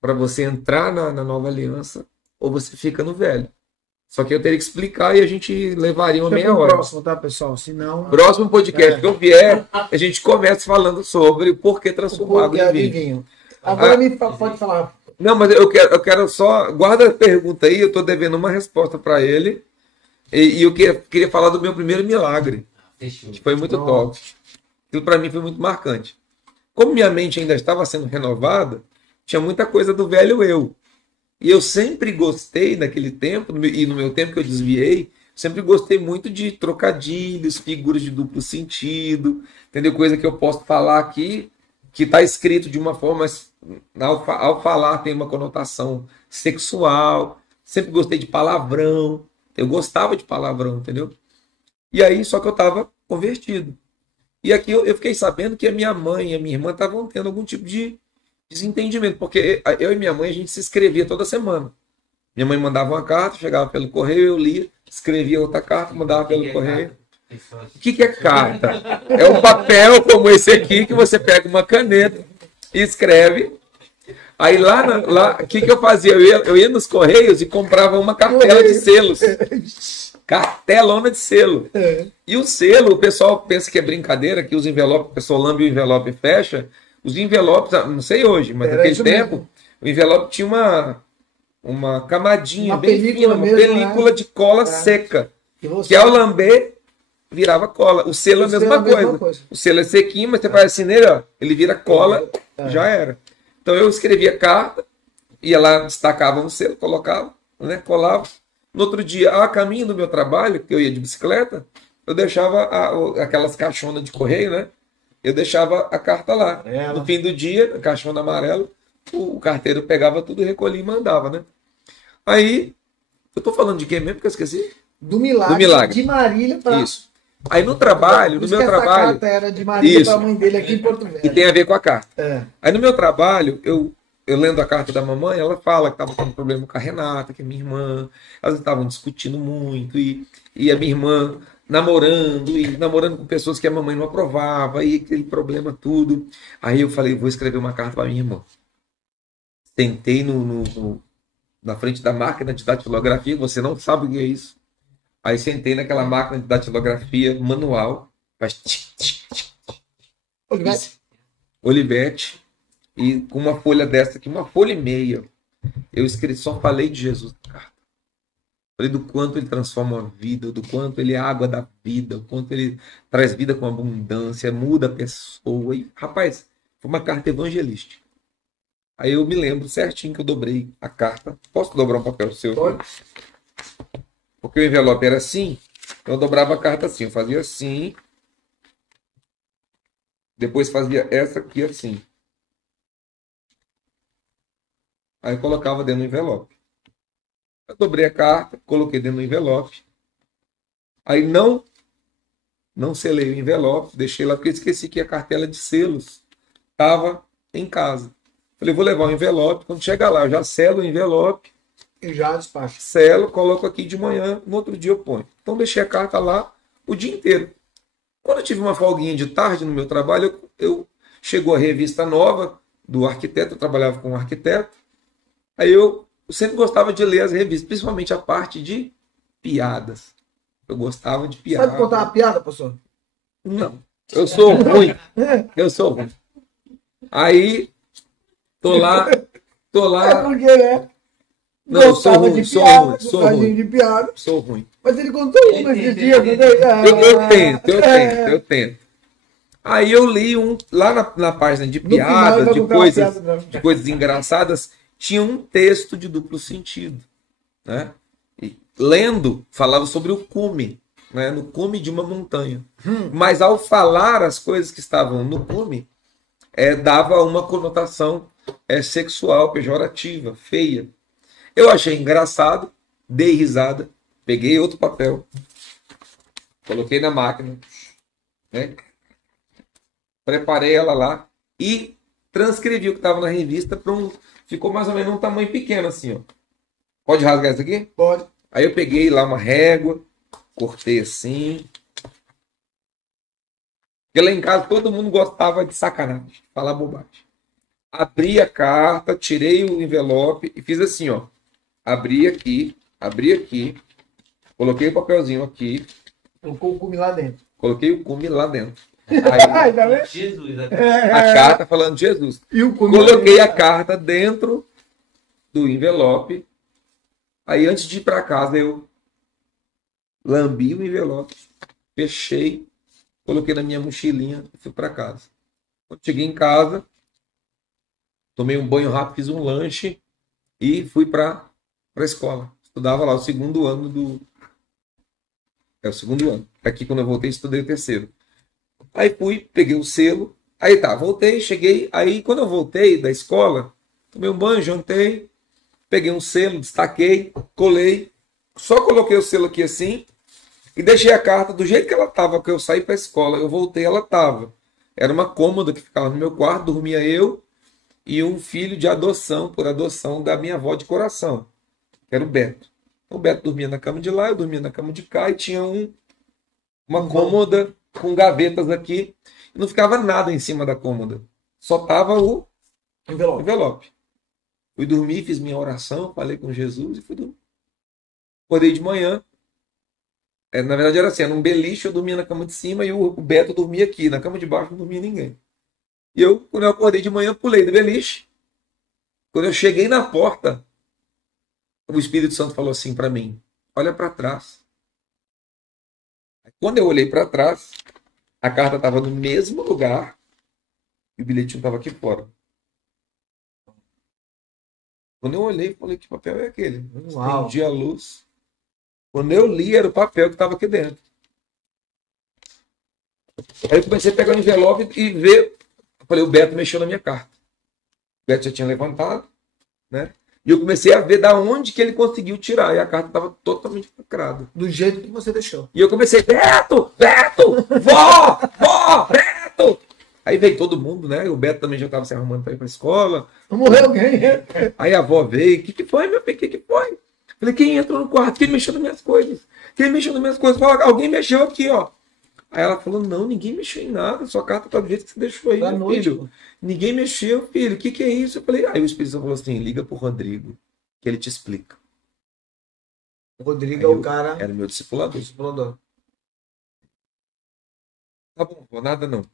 para você entrar na nova aliança, ou você fica no velho. Só que eu teria que explicar e a gente levaria uma meia hora. Próximo, tá, pessoal? Senão... Próximo podcast que eu vier, a gente começa falando sobre o porquê transformar água em vinho. Agora pode falar. Não, mas eu quero só... Guarda a pergunta aí, eu estou devendo uma resposta para ele. E eu queria falar do meu primeiro milagre. Que foi muito top. Aquilo para mim foi muito marcante. Como minha mente ainda estava sendo renovada, tinha muita coisa do velho eu. E eu sempre gostei, naquele tempo, e no meu tempo que eu desviei, sempre gostei muito de trocadilhos, figuras de duplo sentido, entendeu? Coisa que eu posso falar aqui, que está escrito de uma forma, mas ao falar tem uma conotação sexual. Sempre gostei de palavrão, eu gostava de palavrão, entendeu? E aí, só que eu estava convertido. E aqui eu fiquei sabendo que a minha mãe e a minha irmã estavam tendo algum tipo de desentendimento, porque eu e minha mãe, a gente se escrevia toda semana. Minha mãe mandava uma carta, chegava pelo correio, eu lia, escrevia outra carta, mandava pelo correio. O que é carta? É um papel como esse aqui, que você pega uma caneta e escreve. Aí lá o que eu fazia? Eu ia nos correios e comprava uma cartela de selos. Cartelona de selo. E o selo, o pessoal pensa que é brincadeira, que os envelopes, o pessoal lambe o envelope e fecha. Os envelopes, não sei hoje, mas naquele tempo, mesmo. O envelope tinha uma camadinha bem fina, uma película de cola seca. Que ao lamber, virava cola. O selo é a mesma coisa. O selo é sequinho, mas você faz assim nele, ó, ele vira cola, já era. Então eu escrevia carta, ia lá, destacava um selo, colocava, né, colava. No outro dia, a caminho do meu trabalho, que eu ia de bicicleta, eu deixava aquelas caixonas de correio, né? Eu deixava a carta lá. No fim do dia, a caixona amarela, o carteiro pegava tudo, recolhia e mandava, né? Aí, eu tô falando de quem mesmo que eu esqueci? Do milagre. De Marília para... Isso. Aí no trabalho, no meu trabalho... Essa carta era de Marília para a mãe dele aqui em Porto Velho. E tem a ver com a carta. Aí no meu trabalho, eu eu lendo a carta da mamãe, ela fala que estava tendo problema com a Renata, que é minha irmã. Elas estavam discutindo muito e a minha irmã namorando com pessoas que a mamãe não aprovava, e aquele problema tudo. Aí eu falei, vou escrever uma carta para minha irmã. Sentei na frente da máquina de datilografia, você não sabe o que é isso. Aí sentei naquela máquina de datilografia manual, faz Olivetti, e com uma folha dessa aqui, uma folha e meia, eu escrevi, só falei de Jesus na carta. Falei do quanto ele transforma a vida, do quanto ele é a água da vida, do quanto ele traz vida com abundância, muda a pessoa. E, rapaz, foi uma carta evangelística. Aí eu me lembro certinho que eu dobrei a carta. Posso dobrar um papel seu? Pode. Porque o envelope era assim, então eu dobrava a carta assim, eu fazia assim, depois fazia essa aqui assim. Aí eu colocava dentro do envelope. Eu dobrei a carta, coloquei dentro do envelope. Aí não selei o envelope, deixei lá, porque esqueci que a cartela de selos estava em casa. Falei, vou levar o envelope, quando chegar lá, eu já selo o envelope. E já despacho. Selo, coloco aqui de manhã, no outro dia eu ponho. Então deixei a carta lá o dia inteiro. Quando eu tive uma folguinha de tarde no meu trabalho, chegou a revista nova do arquiteto, eu trabalhava com um arquiteto. Aí eu sempre gostava de ler as revistas, principalmente a parte de piadas. Eu gostava de piadas. Sabe contar uma piada, pastor? Não. Eu sou ruim. Eu sou ruim. Aí, tô lá. É porque, né? Não, eu sou ruim, sou ruim. De piada. Sou ruim. Mas ele contou uma esses dias, né? Eu tento. Aí eu li lá na página de piadas, de coisas engraçadas, tinha um texto de duplo sentido, né? E, lendo, falava sobre o cume, né? No cume de uma montanha. Mas ao falar as coisas que estavam no cume, dava uma conotação sexual, pejorativa, feia. Eu achei engraçado, dei risada, peguei outro papel, coloquei na máquina, né? Preparei ela lá e transcrevi o que estava na revista para ficou mais ou menos um tamanho pequeno assim, ó. Pode rasgar isso aqui? Pode. Aí eu peguei lá uma régua, cortei assim. Porque lá em casa todo mundo gostava de sacanagem, falar bobagem. Abri a carta, tirei o envelope e fiz assim, ó. Abri aqui, coloquei o papelzinho aqui. Colocou o cume lá dentro. Coloquei o cume lá dentro. Aí, Tá Jesus, a carta falando de Jesus. E o cume Coloquei a carta dentro do envelope. Aí antes de ir para casa eu lambi o envelope, fechei, coloquei na minha mochilinha e fui para casa. Quando cheguei em casa, tomei um banho rápido, fiz um lanche e fui para a escola. Estudava lá o segundo ano o segundo ano. Aqui quando eu voltei, estudei o terceiro. Aí fui, peguei o selo. Aí tá, voltei, cheguei. Aí quando eu voltei da escola, tomei um banho, jantei, peguei um selo, destaquei, colei. Só coloquei o selo aqui assim e deixei a carta do jeito que ela tava, que eu saí para a escola. Eu voltei, ela tava. Era uma cômoda que ficava no meu quarto, dormia eu e um filho de adoção, por adoção da minha avó de coração, que era o Beto. O Beto dormia na cama de lá, eu dormia na cama de cá e tinha uma cômoda com gavetas aqui. E não ficava nada em cima da cômoda. Só tava o envelope. Fui dormir, fiz minha oração, falei com Jesus e fui dormir. Acordei de manhã. Na verdade era assim, era um beliche, eu dormia na cama de cima e o Beto dormia aqui. Na cama de baixo não dormia ninguém. E quando eu acordei de manhã, pulei do beliche. Quando eu cheguei na porta, o Espírito Santo falou assim para mim, olha para trás. Quando eu olhei para trás, a carta estava no mesmo lugar e o bilhetinho estava aqui fora. Quando eu olhei, falei, que papel é aquele? Acendi a luz. Quando eu li, era o papel que estava aqui dentro. Aí eu comecei a pegar o envelope e ver. Eu falei, o Beto mexeu na minha carta. O Beto já tinha levantado, né? E eu comecei a ver da onde que ele conseguiu tirar. E a carta estava totalmente lacrada. Do jeito que você deixou. E eu comecei, Beto, vó, Beto. Aí veio todo mundo, né? O Beto também já estava se arrumando para ir para a escola. Não morreu alguém. Aí a avó veio, o que foi, meu filho? O que foi? Falei, quem entrou no quarto? Quem mexeu nas minhas coisas? Quem mexeu nas minhas coisas? Fala, alguém mexeu aqui, ó. Aí ela falou, não, ninguém mexeu em nada, sua carta tá do jeito que você deixou aí, Boa meu noite, filho. pô. Ninguém mexeu, filho, o que é isso? Eu falei, aí o Espírito Santo falou assim, liga pro Rodrigo, que ele te explica. O Rodrigo Aí é o eu- cara. Era meu discipulador. Explorador. Tá bom, vou nada não.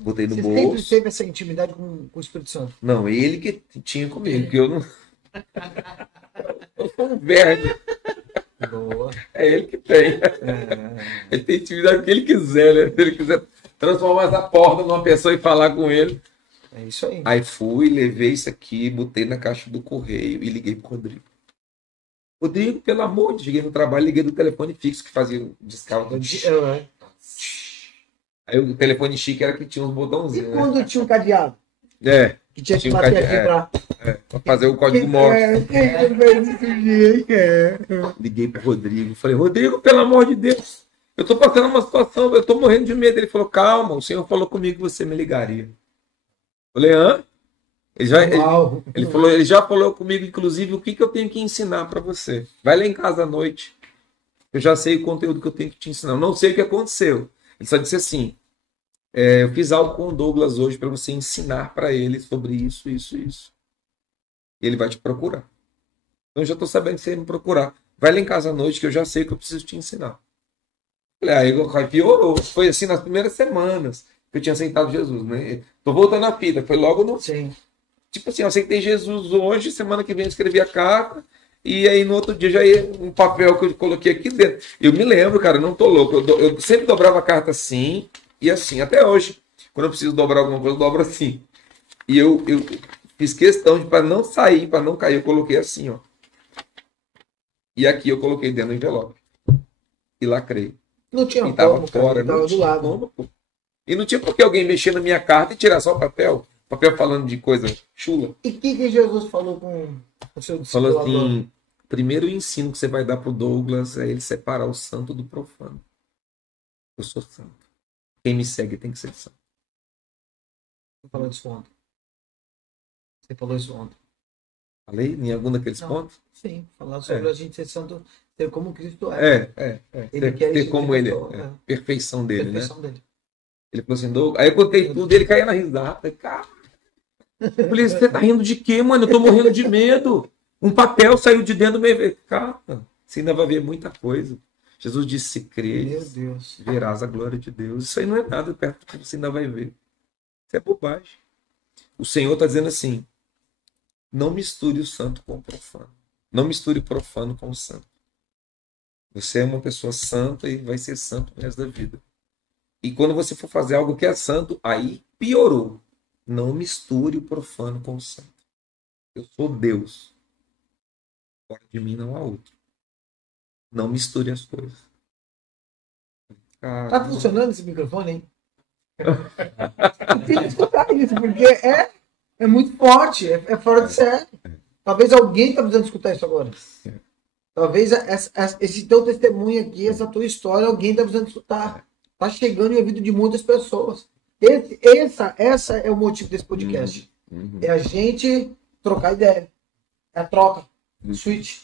Botei no Você sempre bolso. teve essa intimidade com o Espírito Santo. Não, ele que tinha comigo, porque eu não... Eu sou um verme. Boa. É ele que tem. Ele tem intimidade com o que ele quiser, né? Se ele quiser transformar essa porta numa pessoa e falar com ele. É isso aí. Aí fui, levei isso aqui, botei na caixa do correio e liguei pro Rodrigo. Rodrigo, pelo amor de Deus, cheguei no trabalho, liguei do telefone fixo que fazia o descarga. Aí o telefone chique era que tinha uns E botãozinhos, né? quando tinha um cadeado? É, Que tinha que Tinha um bater cadeado, aqui pra. pra fazer o código Morse. Quem fez isso, gente? Liguei pro Rodrigo, falei, Rodrigo, pelo amor de Deus, eu tô passando uma situação, eu tô morrendo de medo. Ele falou, calma, o senhor falou comigo que você me ligaria. Falei, hã? Ele falou, ele já falou comigo, inclusive, o que eu tenho que ensinar para você. Vai lá em casa à noite. Eu já sei o conteúdo que eu tenho que te ensinar. Eu não sei o que aconteceu. Ele só disse assim, eu fiz algo com o Douglas hoje para você ensinar para ele sobre isso, isso, isso. E ele vai te procurar. Então eu já estou sabendo que você vai me procurar. Vai lá em casa à noite que eu já sei que eu preciso te ensinar. Falei, aí piorou. Foi assim nas primeiras semanas que eu tinha aceitado Jesus, né? Tô voltando à fita. Foi logo no... Sim. Tipo assim, eu aceitei Jesus hoje, semana que vem eu escrevi a carta, e aí no outro dia já ia um papel que eu coloquei aqui dentro. Eu me lembro, cara, eu não tô louco. Eu sempre dobrava a carta assim e assim, até hoje. Quando eu preciso dobrar alguma coisa, eu dobro assim. E eu fiz questão de, para não sair, para não cair, eu coloquei assim, ó. E aqui eu coloquei dentro do envelope. E lacrei. Não tinha E tava como, cara. fora, Ele tava não do tinha lado. como, pô. E não tinha por que alguém mexer na minha carta e tirar só o papel. Papel falando de coisa chula. E o que Jesus falou com o seu Falou discipulador? assim, primeiro ensino que você vai dar pro Douglas é ele separar o santo do profano. Eu sou santo. Quem me segue tem que ser santo. Você falou isso ontem. Você falou isso ontem. Falei em algum daqueles Não. pontos? Sim, falar sobre a gente ser santo, ser como Cristo é. Ele quer Ter isso como de ele pessoa, é. é. Perfeição dele, né? Perfeição dele. Ele falou assim, Douglas. Aí eu contei tudo e ele caía na risada. Cara, eu falei, você tá rindo de quê, mano? Eu tô morrendo de medo. Um papel saiu de dentro do meu... Cara, você ainda vai ver muita coisa. Jesus disse, se Meu creres, Deus. verás a glória de Deus. Isso aí não é nada perto do que você ainda vai ver. Isso é bobagem. O Senhor está dizendo assim, não misture o santo com o profano. Não misture o profano com o santo. Você é uma pessoa santa e vai ser santo o resto da vida. E quando você for fazer algo que é santo, aí piorou. Não misture o profano com o santo. Eu sou Deus. Fora de mim não há outro. Não misture as coisas. Tá Caramba. funcionando esse microfone, hein? Tem que escutar isso, porque é muito forte, é fora de série. Talvez alguém tá precisando escutar isso agora. Talvez esse teu testemunho aqui, essa tua história, alguém tá precisando escutar. Tá chegando em ouvido de muitas pessoas. Essa é o motivo desse podcast. É a gente trocar ideia. É a troca. Switch.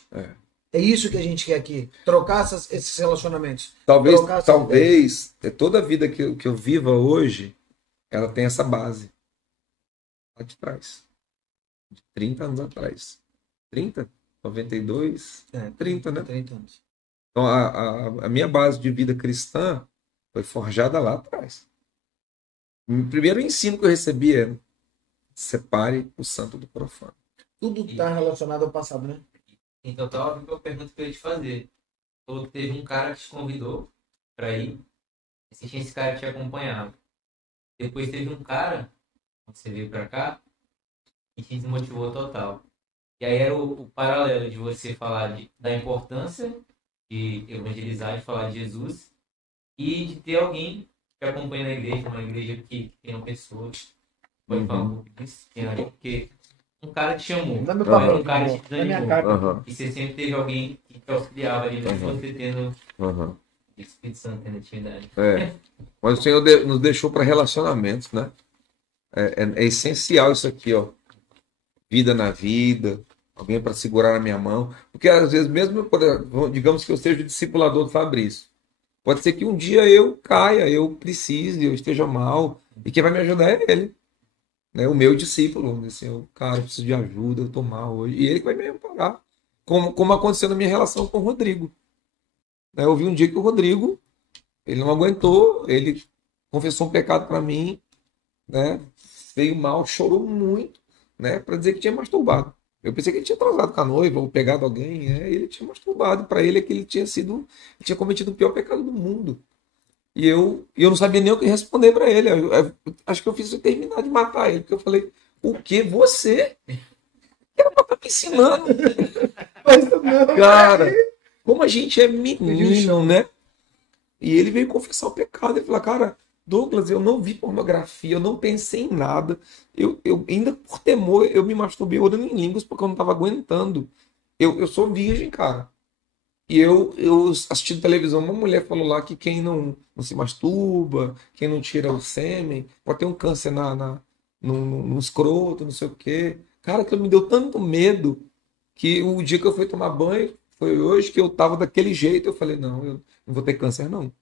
É isso que a gente quer aqui. Trocar esses relacionamentos. Talvez toda a vida que eu viva hoje, ela tem essa base. Lá de trás. De 30 anos atrás. 30? 92? 30, né? 30 anos. Então, a minha base de vida cristã foi forjada lá atrás. O primeiro ensino que eu recebi é separe o santo do profano. Tudo está relacionado ao passado, né? Então, tá óbvio que eu pergunto que eu ia te fazer. Falou que teve um cara que te convidou pra ir. Esse cara te acompanhava. Depois teve um cara, quando você veio pra cá, que te desmotivou total. E aí era o paralelo de você falar da importância de evangelizar, de falar de Jesus, e de ter alguém que acompanha na igreja, uma igreja que tem uma pessoa. Pode falar um pouco disso? Porque um cara te chamou. Dá meu Não papel, era um cara por que te favor. Dá minha desanimou. carta. E você sempre teve alguém que te auxiliava ali, mesmo você tendo Espírito Santo tem atividade. Mas o Senhor nos deixou para relacionamentos, né? É essencial isso aqui, ó. Vida na vida, alguém para segurar na minha mão. Porque às vezes, mesmo, digamos que eu seja o discipulador do Fabrício, pode ser que um dia eu caia, eu precise, eu esteja mal, e quem vai me ajudar é ele, né? O meu discípulo, vamos dizer assim, cara, eu preciso de ajuda, eu tô mal hoje, e ele que vai me amparar. Como aconteceu na minha relação com o Rodrigo. Né? Eu vi um dia que o Rodrigo, ele não aguentou, ele confessou um pecado para mim, né? Veio mal, chorou muito, né? Para dizer que tinha masturbado. Eu pensei que ele tinha transado com a noiva ou pegado alguém, ele tinha masturbado. Para ele é que ele tinha cometido o pior pecado do mundo. E eu não sabia nem o que responder para ele. Eu acho que eu fiz ele terminar de matar ele, porque eu falei: o que você? Era pra estar me ensinando. Cara, como a gente é menino, né? E ele veio confessar o pecado. Ele falou: cara, Douglas, eu não vi pornografia, eu não pensei em nada. Eu ainda por temor, eu me masturbei orando em línguas porque eu não estava aguentando. Eu sou virgem, cara. E eu assistindo televisão, uma mulher falou lá que quem não se masturba, quem não tira o sêmen, pode ter um câncer no escroto, não sei o quê. Cara, aquilo me deu tanto medo que o dia que eu fui tomar banho, foi hoje que eu tava daquele jeito, eu falei: não, eu não vou ter câncer, não.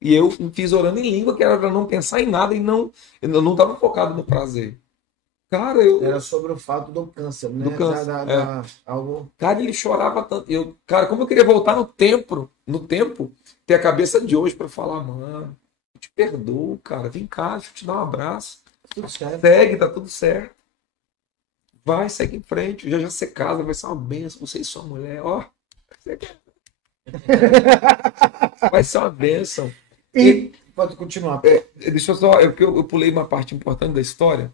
E eu fiz orando em língua, que era para não pensar em nada e eu não estava focado no prazer. Cara, Era sobre o fato do câncer, né? Do câncer, algo... Cara, ele chorava tanto. Cara, como eu queria voltar no tempo, ter a cabeça de hoje para falar: mano, eu te perdoo, cara, vem cá, deixa eu te dar um abraço. Tudo certo. Segue, tá tudo certo. Vai, segue em frente. Já você casa, vai ser uma benção. Você e sua mulher, ó. Vai ser uma benção. E pode continuar. Deixa eu só. Porque eu pulei uma parte importante da história.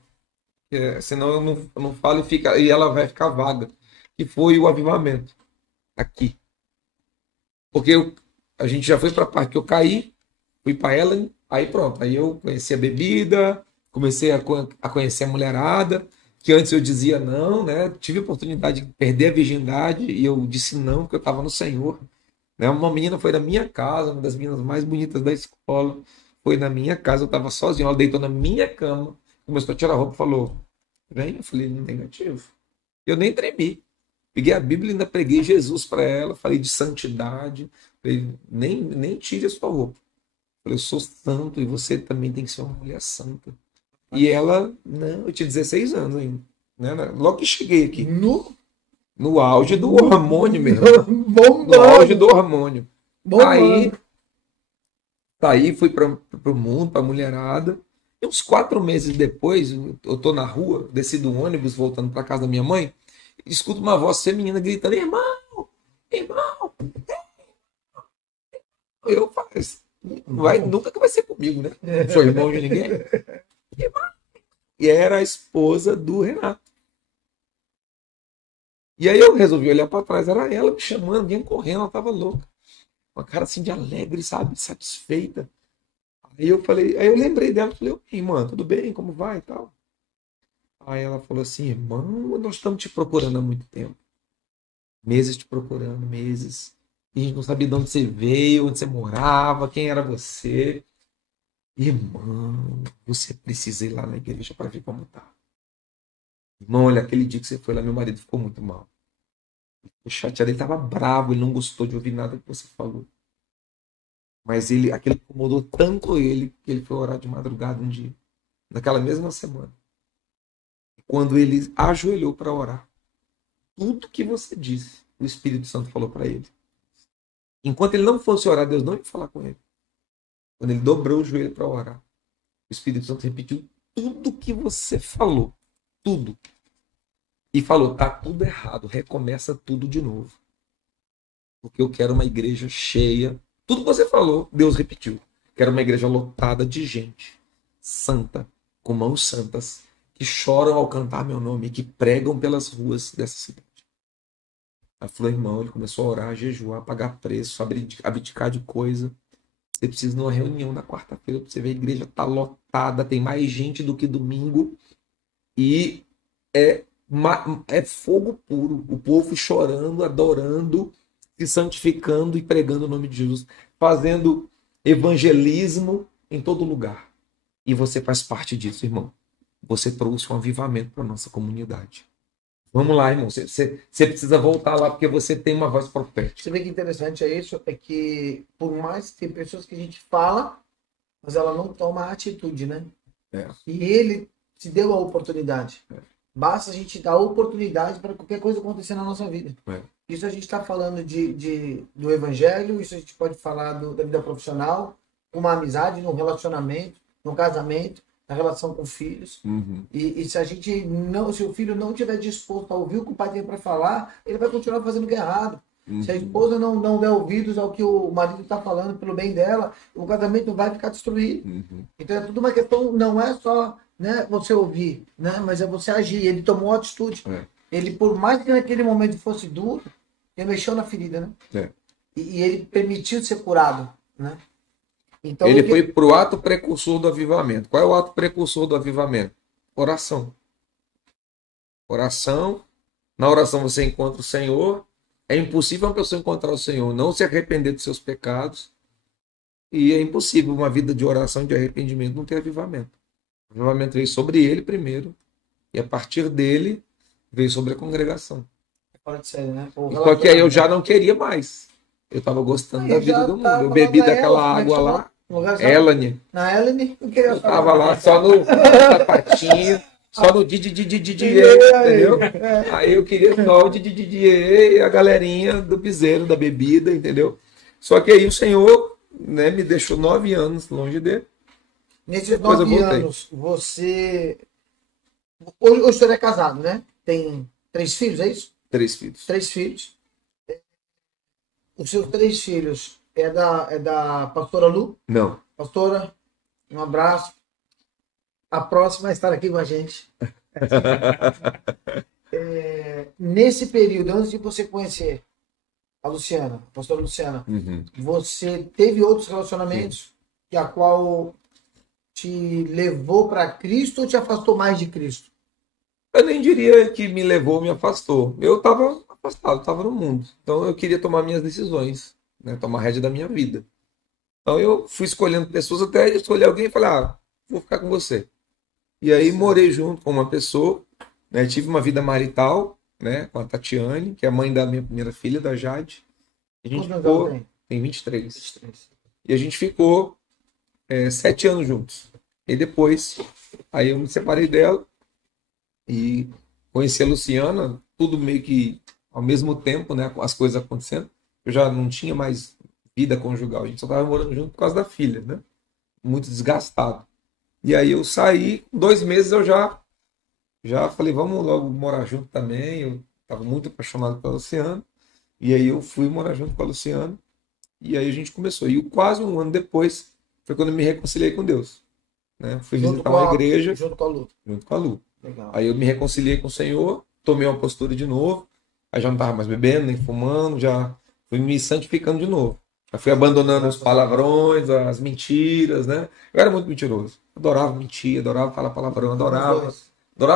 Senão eu não falo e ela vai ficar vaga. Que foi o avivamento. Aqui. Porque a gente já foi para a parte que eu caí, fui para ela, aí pronto. Aí eu conheci a bebida, comecei a conhecer a mulherada, que antes eu dizia não, né? Tive a oportunidade de perder a virgindade e eu disse não, porque eu estava no Senhor. Né? Uma menina foi na minha casa, uma das meninas mais bonitas da escola, foi na minha casa, eu estava sozinho, ela deitou na minha cama, começou a tirar a roupa e falou: vem, eu falei: negativo. Eu nem tremi. Peguei a Bíblia e ainda preguei Jesus para ela, falei de santidade, falei: nem tire a sua roupa. Falei: eu sou santo e você também tem que ser uma mulher santa. E ela, não, eu tinha 16 anos ainda. Né? Logo que cheguei aqui. No auge do hormônio mesmo. No auge do hormônio. Aí fui para o mundo, para a mulherada. E uns 4 meses depois, eu tô na rua, desci do ônibus, voltando para casa da minha mãe, e escuto uma voz feminina gritando: irmão, irmão. Eu falei: nunca que vai ser comigo, né? Não sou irmão de ninguém. E era a esposa do Renato. E aí eu resolvi olhar para trás, era ela me chamando, vinha correndo, ela tava louca. Uma cara assim de alegre, sabe? Satisfeita. Aí eu lembrei dela, falei: irmã, tudo bem? Como vai e tal? Aí ela falou assim: irmão, nós estamos te procurando há muito tempo. Meses te procurando, meses. E a gente não sabia de onde você veio, onde você morava, quem era você. Irmão, você precisa ir lá na igreja para ver como tá. Irmão, olha, aquele dia que você foi lá, meu marido ficou muito mal. O chateado, ele estava bravo, ele não gostou de ouvir nada que você falou. Mas aquilo incomodou tanto ele, que ele foi orar de madrugada um dia, naquela mesma semana. Quando ele ajoelhou para orar, tudo que você disse, o Espírito Santo falou para ele. Enquanto ele não fosse orar, Deus não ia falar com ele. Quando ele dobrou o joelho para orar, o Espírito Santo repetiu tudo que você falou. Tudo. E falou: tá tudo errado, recomeça tudo de novo. Porque eu quero uma igreja cheia. Tudo que você falou, Deus repetiu. Quero uma igreja lotada de gente santa, com mãos santas, que choram ao cantar meu nome, que pregam pelas ruas dessa cidade. Aí falou: irmão, ele começou a orar, a jejuar, a pagar preço, abdicar de coisa. Você precisa ir numa reunião na quarta-feira para você ver, a igreja tá lotada, tem mais gente do que domingo. E é fogo puro. O povo chorando, adorando, se santificando e pregando o nome de Jesus. fazendo evangelismo em todo lugar. E você faz parte disso, irmão. Você trouxe um avivamento para a nossa comunidade. Vamos lá, irmão. Você precisa voltar lá porque você tem uma voz profética. Você vê que interessante é isso, é que por mais que tem pessoas que a gente fala, mas ela não toma a atitude, né? É. E ele te deu a oportunidade. Basta a gente dar a oportunidade para qualquer coisa acontecer na nossa vida. É. Isso a gente está falando do evangelho, isso a gente pode falar da vida profissional, uma amizade, num relacionamento, num casamento, na relação com filhos. Uhum. E se a gente não, se o filho não estiver disposto a ouvir o que o pai tem para falar, ele vai continuar fazendo o que é errado. Se a esposa não der ouvidos ao que o marido está falando pelo bem dela, o casamento vai ficar destruído. Uhum. Então é tudo uma questão, não é só, né, você ouvir, né, mas é você agir. Ele tomou uma atitude. É. Ele, por mais que naquele momento fosse duro, ele mexeu na ferida, né? É. E ele permitiu ser curado, né? Então, Ele foi para o ato precursor do avivamento. Qual é o ato precursor do avivamento? Oração. Oração. Na oração você encontra o Senhor. É impossível uma pessoa encontrar o Senhor, não se arrepender dos seus pecados. E é impossível uma vida de oração e de arrependimento não ter avivamento. O avivamento veio sobre ele primeiro. E a partir dele veio sobre a congregação. Fora de série, né? Só que aí eu já não queria mais. Eu estava gostando da vida do mundo. Eu bebi daquela água lá. Elane. Na Elane, eu queria Eu tava lá só no sapatinho, só no Didi, entendeu? Aí eu queria só o Didi e a galerinha do piseiro, da bebida, entendeu? Só que aí o Senhor, né, me deixou 9 anos longe dele. Nesses Depois eu 9 voltei. anos, você... Hoje o senhor é casado, né? Tem 3 filhos, é isso? 3 filhos. 3 filhos. Os seus 3 filhos é da pastora Lu? Não. Pastora, um abraço. A próxima é estar aqui com a gente. Nesse período, antes de você conhecer a Luciana, a pastora Luciana, Uhum. você teve outros relacionamentos que a qual te levou para Cristo ou te afastou mais de Cristo? Eu nem diria que me levou, me afastou. Eu estava afastado, estava no mundo. Então eu queria tomar minhas decisões, né? Tomar a rédea da minha vida. Então eu fui escolhendo pessoas até escolher alguém e falar, vou ficar com você. E aí morei junto com uma pessoa, né? Tive uma vida marital, né? Com a Tatiane, que é a mãe da minha primeira filha, da Jade. A gente Quantos anos ficou, ela tem? tem 23. 23. E a gente ficou 7 anos juntos. E depois, aí eu me separei dela e conheci a Luciana, tudo meio que ao mesmo tempo, né? As coisas acontecendo. Eu já não tinha mais vida conjugal, a gente só estava morando junto por causa da filha, né? Muito desgastado. E aí eu saí, 2 meses eu já falei, vamos logo morar junto também. Eu estava muito apaixonado pela Luciana. E aí eu fui morar junto com a Luciana. E aí a gente começou. E quase 1 ano depois foi quando eu me reconciliei com Deus, né? Fui visitar uma igreja Junto com a Lu. junto com a Lu. Legal. Aí eu me reconciliei com o Senhor, tomei uma postura de novo. Aí já não estava mais bebendo, nem fumando, já fui me santificando de novo. Já fui abandonando os palavrões, as mentiras, né? Eu era muito mentiroso. Adorava mentir, adorava falar palavrão, adorava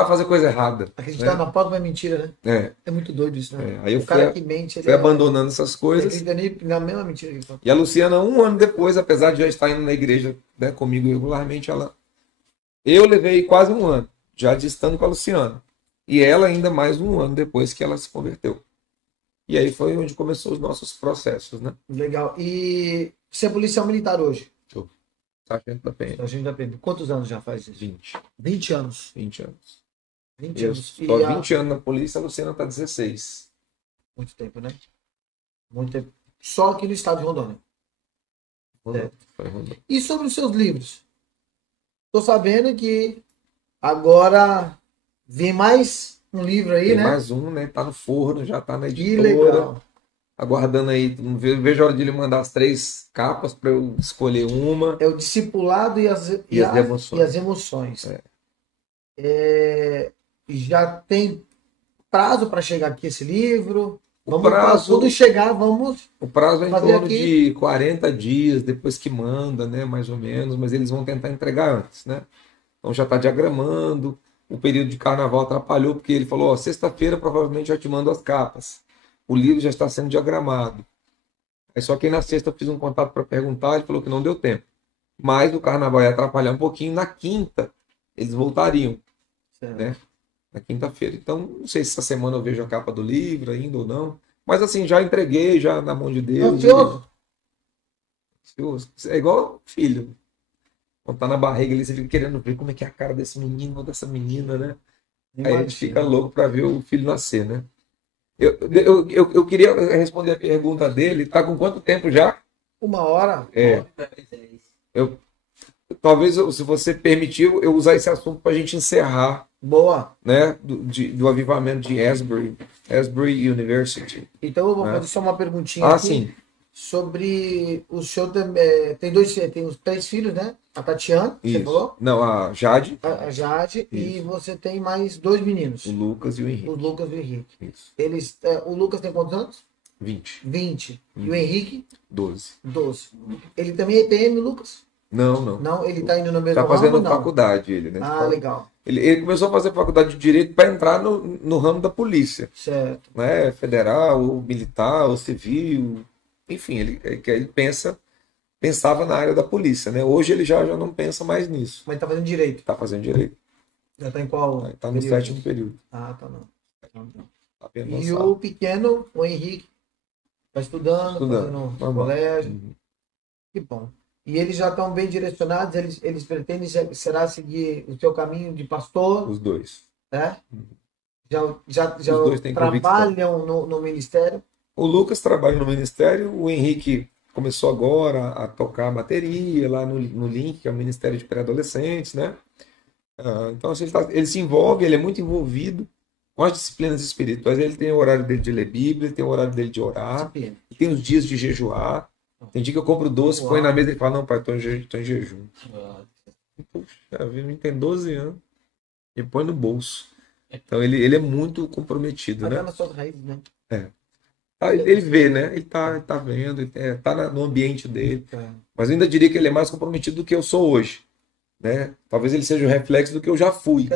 fazer coisa errada. Acreditar né? na pauta é mentira, né? É, É muito doido isso, né? aí eu O cara fui, que mente, ele fui abandonando essas ele coisas. acredita na mesma mentira que ele fala. E a Luciana, 1 ano depois, apesar de já estar indo na igreja, né, comigo regularmente, eu levei quase 1 ano, já distando com a Luciana. E ela ainda mais 1 ano depois que ela se converteu. E aí foi onde começou os nossos processos, né? Legal. E você é policial militar hoje? Sargento da Penha. A gente já perdeu. Quantos anos já faz isso? 20. 20 anos. 20 anos. 20 Eu anos. estou E 20 anos na polícia, a Luciana está 16. Muito tempo, né? Muito tempo. Só aqui no estado de Rondônia. É. Foi Rondônia. E sobre os seus livros? Tô sabendo que agora vem mais um livro aí, Tem né? mais um, né? Tá no forno, já tá na Que editora. legal. Aguardando aí. Vejo a hora de ele mandar as 3 capas para eu escolher uma. É o discipulado e as emoções. e as emoções. Já tem prazo para chegar aqui esse livro? Quando chegar, vamos. O prazo é em fazer torno aqui. de 40 dias depois que manda, né? Mais ou menos, mas eles vão tentar entregar antes, né? Então já está diagramando. O período de carnaval atrapalhou, porque ele falou: ó, sexta-feira provavelmente já te mando as capas. O livro já está sendo diagramado. Aí só que aí na sexta eu fiz um contato para perguntar, ele falou que não deu tempo. Mas o carnaval ia atrapalhar um pouquinho. Na quinta, eles voltariam, Certo. né? Na quinta-feira. Então, não sei se essa semana eu vejo a capa do livro ainda ou não. Mas assim, já entreguei, já na mão de Deus. Ansioso? Ansioso. É igual filho. Quando tá na barriga ali, você fica querendo ver como é que é a cara desse menino ou dessa menina, né? Aí a gente fica louco para ver o filho nascer, né? Eu queria responder a pergunta dele. Tá com quanto tempo já? 1 hora. É. Talvez, se você permitiu, eu usar esse assunto para a gente encerrar, Boa. né? Do avivamento de Asbury University. Então eu vou É. fazer só uma perguntinha Ah, aqui sim. sobre o senhor tem os 3 filhos, né? A Tatiana, você Isso. falou? Não, a Jade, A Jade, e Isso. você tem mais 2 meninos, o Lucas e o Henrique. o Lucas e o Henrique. Isso. O Lucas tem quantos anos? 20. 20. E o Henrique, 12. 12. Ele também é PM, Lucas? Não, não. Não, ele tá indo no mesmo Tá ramo, fazendo não? faculdade ele, né? Ah, legal. Ele começou a fazer faculdade de Direito para entrar no ramo da polícia, Certo. né? Federal, ou militar, ou civil. Enfim, ele pensava na área da polícia, né? Hoje ele já não pensa mais nisso. Mas tá fazendo direito. Tá fazendo direito. Já tá em qual? Tá no período? 7º período. Ah, tá não. Tá bem E avançado. o pequeno, o Henrique, tá estudando, fazendo Normal. colégio. Uhum. Que bom. E eles já estão bem direcionados, eles pretendem seguir o seu caminho de pastor, Os dois. né? Já Os dois têm trabalham no ministério. O Lucas trabalha no ministério, o Henrique começou agora a tocar bateria lá no Link, que é o Ministério de Pré-Adolescentes, né? Então assim, ele se envolve, ele é muito envolvido com as disciplinas espirituais. Ele tem o horário dele de ler Bíblia, ele tem o horário dele de orar, ele tem os dias de jejuar. Tem dia que eu compro doce, põe na mesa e ele fala, não, pai, tô em jejum. Puxa, não tem 12 anos. E põe no bolso. Então ele é muito comprometido, Mas né? tá nas suas raízes, né? Ele vê, né? Ele tá vendo, tá no ambiente dele. É. Mas eu ainda diria que ele é mais comprometido do que eu sou hoje, né? Talvez ele seja o reflexo do que eu já fui,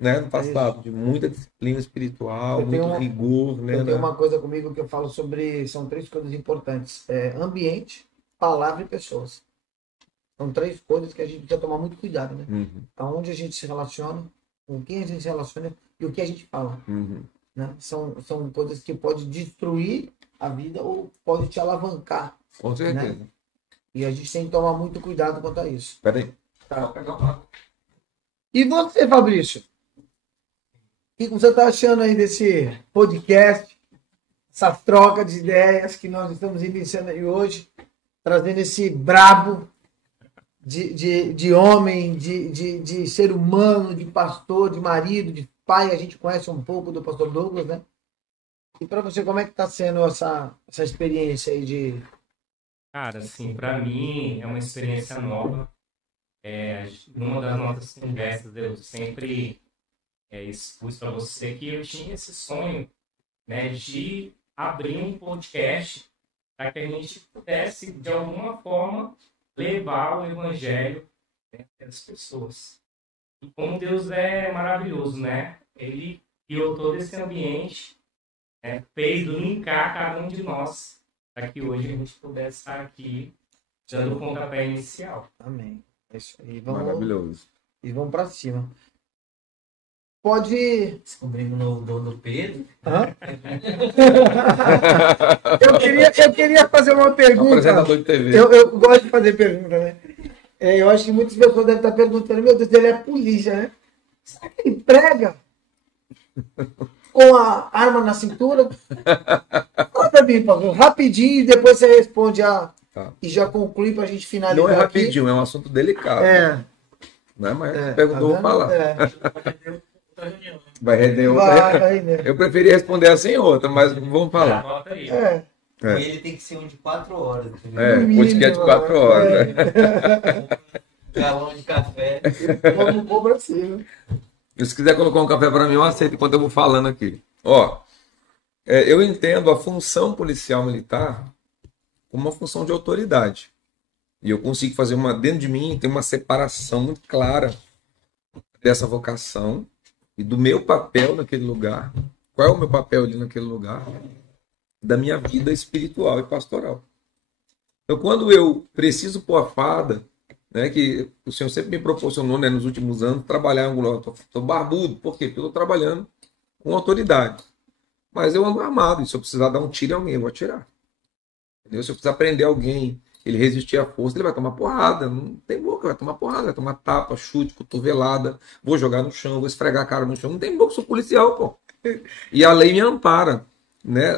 né? No passado, de muita disciplina espiritual, muito rigor, né? Eu tenho uma coisa comigo que eu falo sobre, são 3 coisas importantes: ambiente, palavra e pessoas. São 3 coisas que a gente precisa tomar muito cuidado, né? Uhum, Aonde a gente se relaciona, com quem a gente se relaciona e o que a gente fala, uhum. né? São coisas que podem destruir a vida ou pode te alavancar. Com certeza. E a gente tem que tomar muito cuidado quanto a isso. Pera aí. Tá. E você, Fabrício? O que você está achando aí desse podcast, essa troca de ideias que nós estamos iniciando aí hoje, trazendo esse brabo de homem, de ser humano, de pastor, de marido, de pai? A gente conhece um pouco do pastor Douglas, né? E para você, como é que está sendo essa experiência aí de... Cara, assim, para mim é uma experiência nova. Numa das nossas conversas eu sempre expus para você que eu tinha esse sonho, né, de abrir um podcast para que a gente pudesse, de alguma forma, levar o evangelho, né, para as pessoas. E como Deus é maravilhoso, né? Ele criou todo esse ambiente, né, fez linkar cada um de nós para que hoje a gente pudesse estar aqui dando o pontapé inicial. Amém. É isso aí. Maravilhoso. E vamos para cima. Pode... Descobrimos o novo dono do Pedro. Hã? eu queria fazer uma pergunta. Apresentador de TV. Eu gosto de fazer pergunta, né? Eu acho que muitas pessoas devem estar perguntando, meu Deus, ele é polícia, né? Será que ele prega com a arma na cintura? Conta bem, Paulo, rapidinho, e depois você responde Tá. e já conclui para a gente finalizar. Não é aqui. rapidinho, é um assunto delicado. É, Né? Mas perguntou, tá vou falar. vendo? Vai render outra. Vai, né? Eu preferia responder assim outra, mas vamos falar. Anota aí. Com ele tem que ser um de 4 horas. Entendeu? É, No podcast de mínimo, 4 horas. Né? Galão de café. Vamos pôr pra cima. Se quiser colocar um café para mim, eu aceito enquanto eu vou falando aqui. Ó, eu entendo a função policial militar como uma função de autoridade. E eu consigo fazer dentro de mim, tem uma separação muito clara dessa vocação e do meu papel naquele lugar. Qual é o meu papel ali naquele lugar? Da minha vida espiritual e pastoral. Então, quando eu preciso pôr a farda, né, que o Senhor sempre me proporcionou, né, nos últimos anos, trabalhar em algum lugar. Estou barbudo, por quê? Porque eu estou trabalhando com autoridade. Mas eu ando armado, e se eu precisar dar um tiro em alguém, eu vou atirar. Entendeu? Se eu precisar prender alguém, ele resistir à força, ele vai tomar porrada. Não tem boca, vai tomar porrada, vai tomar tapa, chute, cotovelada, vou jogar no chão, vou esfregar a cara no chão. Não tem boca, eu sou policial, pô. E a lei me ampara, né?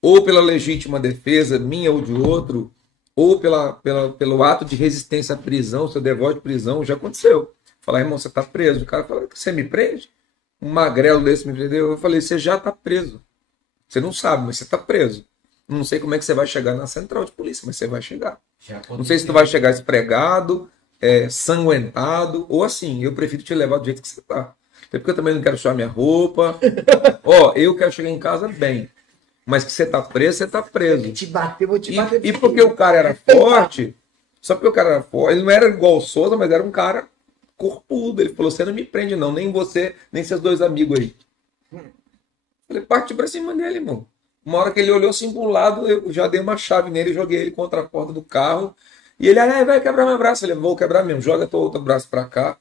Ou pela legítima defesa, minha ou de outro, ou pelo ato de resistência à prisão, se eu devolvo de prisão, já aconteceu. Falar, irmão, você está preso. O cara fala, você me prende? Um magrelo desse me prendeu. Eu falei, você já está preso. Você não sabe, mas você está preso. Não sei como é que você vai chegar na central de polícia, mas você vai chegar. Não sei se tu vai chegar espregado, sanguentado, ou assim, eu prefiro te levar do jeito que você está. Até porque eu também não quero sujar minha roupa. Ó, eu quero chegar em casa bem. Mas que você tá preso, você tá preso. Vou te bater. E porque o cara era forte, só porque o cara era forte, ele não era igual o Souza, mas era um cara corpudo. Ele falou, você não me prende não, nem você, nem seus dois amigos aí. Falei, parte pra cima dele, irmão. Uma hora que ele olhou assim pro lado, eu já dei uma chave nele e joguei ele contra a porta do carro. E ele, vai quebrar meu braço. Ele, vou quebrar mesmo, joga teu outro braço pra cá,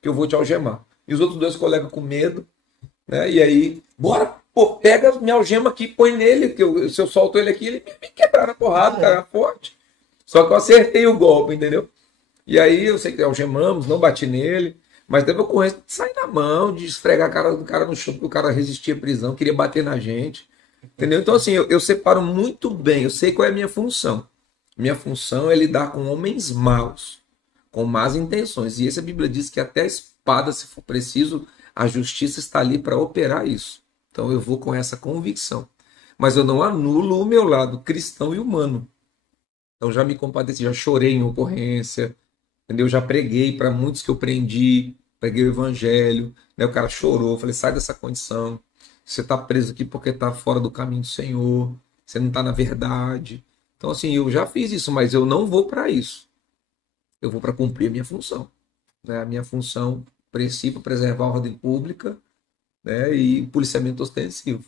que eu vou te algemar. E os outros dois colegas com medo, né? E aí, bora, pô, pega minha algema aqui, põe nele, que se eu solto ele aqui, ele me quebrar na porrada, cara, forte. Só que eu acertei o golpe, entendeu? E aí eu sei que algemamos, não bati nele, mas teve a ocorrência de sair na mão, de esfregar a cara do cara no chão, porque o cara resistia à prisão, queria bater na gente. Entendeu? Então, assim, eu separo muito bem, eu sei qual é a minha função. Minha função é lidar com homens maus, com más intenções. E essa Bíblia diz que até a espada, se for preciso, a justiça está ali para operar isso. Então eu vou com essa convicção. Mas eu não anulo o meu lado cristão e humano. Então já me compadeci, já chorei em ocorrência, entendeu? Já preguei para muitos que eu prendi, preguei o evangelho, né? O cara chorou, falei, sai dessa condição. Você está preso aqui porque está fora do caminho do Senhor, você não está na verdade. Então, assim, eu já fiz isso, mas eu não vou para isso. Eu vou para cumprir a minha função. Né? A minha função, princípio, preservar a ordem pública, né? E policiamento ostensivo.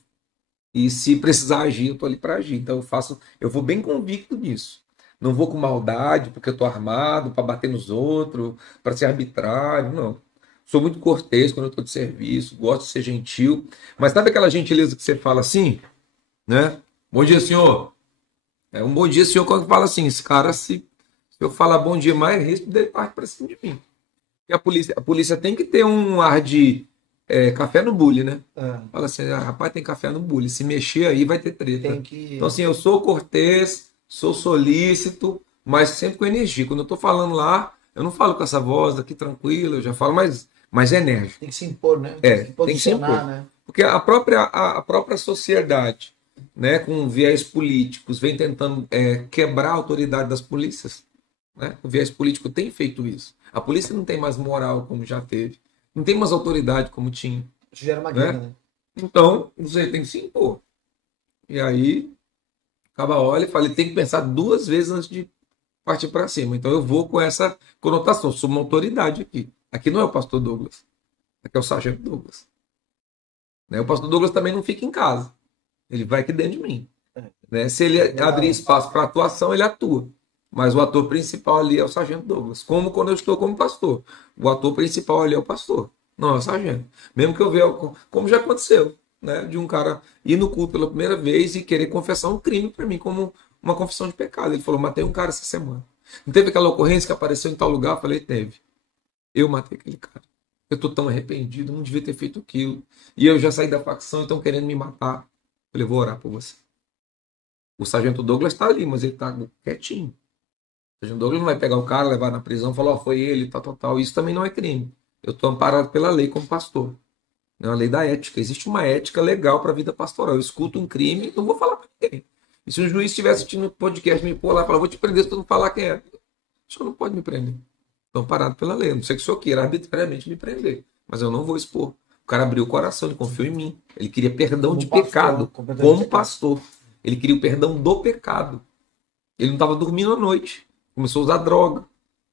E se precisar agir, eu estou ali para agir. Então, eu vou bem convicto nisso. Não vou com maldade, porque eu estou armado, para bater nos outros, para ser arbitrário, não. Sou muito cortês quando eu estou de serviço, gosto de ser gentil. Mas sabe aquela gentileza que você fala assim? Né? Bom dia, senhor. É um bom dia, senhor, quando fala assim. Esse cara, se eu falar bom dia mais, risco dele parte para cima de mim. E a polícia tem que ter um ar de café no bule, né? Fala assim, rapaz, tem café no bule. Se mexer aí, vai ter treta. Então, assim, eu sou cortês, sou solícito, mas sempre com energia. Quando eu estou falando lá, eu não falo com essa voz aqui tranquila, eu já falo mais enérgico. Tem que se impor, né? Tem que se impor. Né? Porque a própria sociedade, né, com viés políticos, vem tentando quebrar a autoridade das polícias. Né? O viés político tem feito isso. A polícia não tem mais moral como já teve. Não tem mais autoridade como tinha. Isso gera uma guerra, né? Então, você tem que se impor. E aí, acaba a olha e fala, ele tem que pensar 2 vezes antes de partir para cima. Então eu vou com essa conotação. Sou uma autoridade aqui. Aqui não é o pastor Douglas. Aqui é o sargento Douglas. Né? O pastor Douglas também não fica em casa. Ele vai aqui dentro de mim. Né? Se ele abrir espaço para atuação, ele atua. Mas o ator principal ali é o sargento Douglas. Como quando eu estou como pastor. O ator principal ali é o pastor. Não é o sargento. Mesmo que eu veja, como já aconteceu, né? De um cara ir no culto pela primeira vez e querer confessar um crime para mim, como uma confissão de pecado. Ele falou, matei um cara essa semana. Não teve aquela ocorrência que apareceu em tal lugar? Eu falei, teve. Eu matei aquele cara. Eu estou tão arrependido, não devia ter feito aquilo. E eu já saí da facção e estão querendo me matar. Eu falei, vou orar por você. O sargento Douglas está ali, mas ele está quietinho. O sargento Douglas não vai pegar o cara, levar na prisão e falar, foi ele, tal. Isso também não é crime. Eu estou amparado pela lei como pastor. É uma lei da ética. Existe uma ética legal para a vida pastoral. Eu escuto um crime, não vou falar para ninguém. E se um juiz estivesse assistindo um podcast, me pôr lá e falar, vou te prender se tu não falar quem é. O senhor não pode me prender. Estou amparado pela lei. Não sei que o senhor queira arbitrariamente me prender. Mas eu não vou expor. O cara abriu o coração, ele confiou em mim. Ele queria perdão de pecado, como pastor. Ele queria o perdão do pecado. Ele não estava dormindo à noite. Começou a usar droga.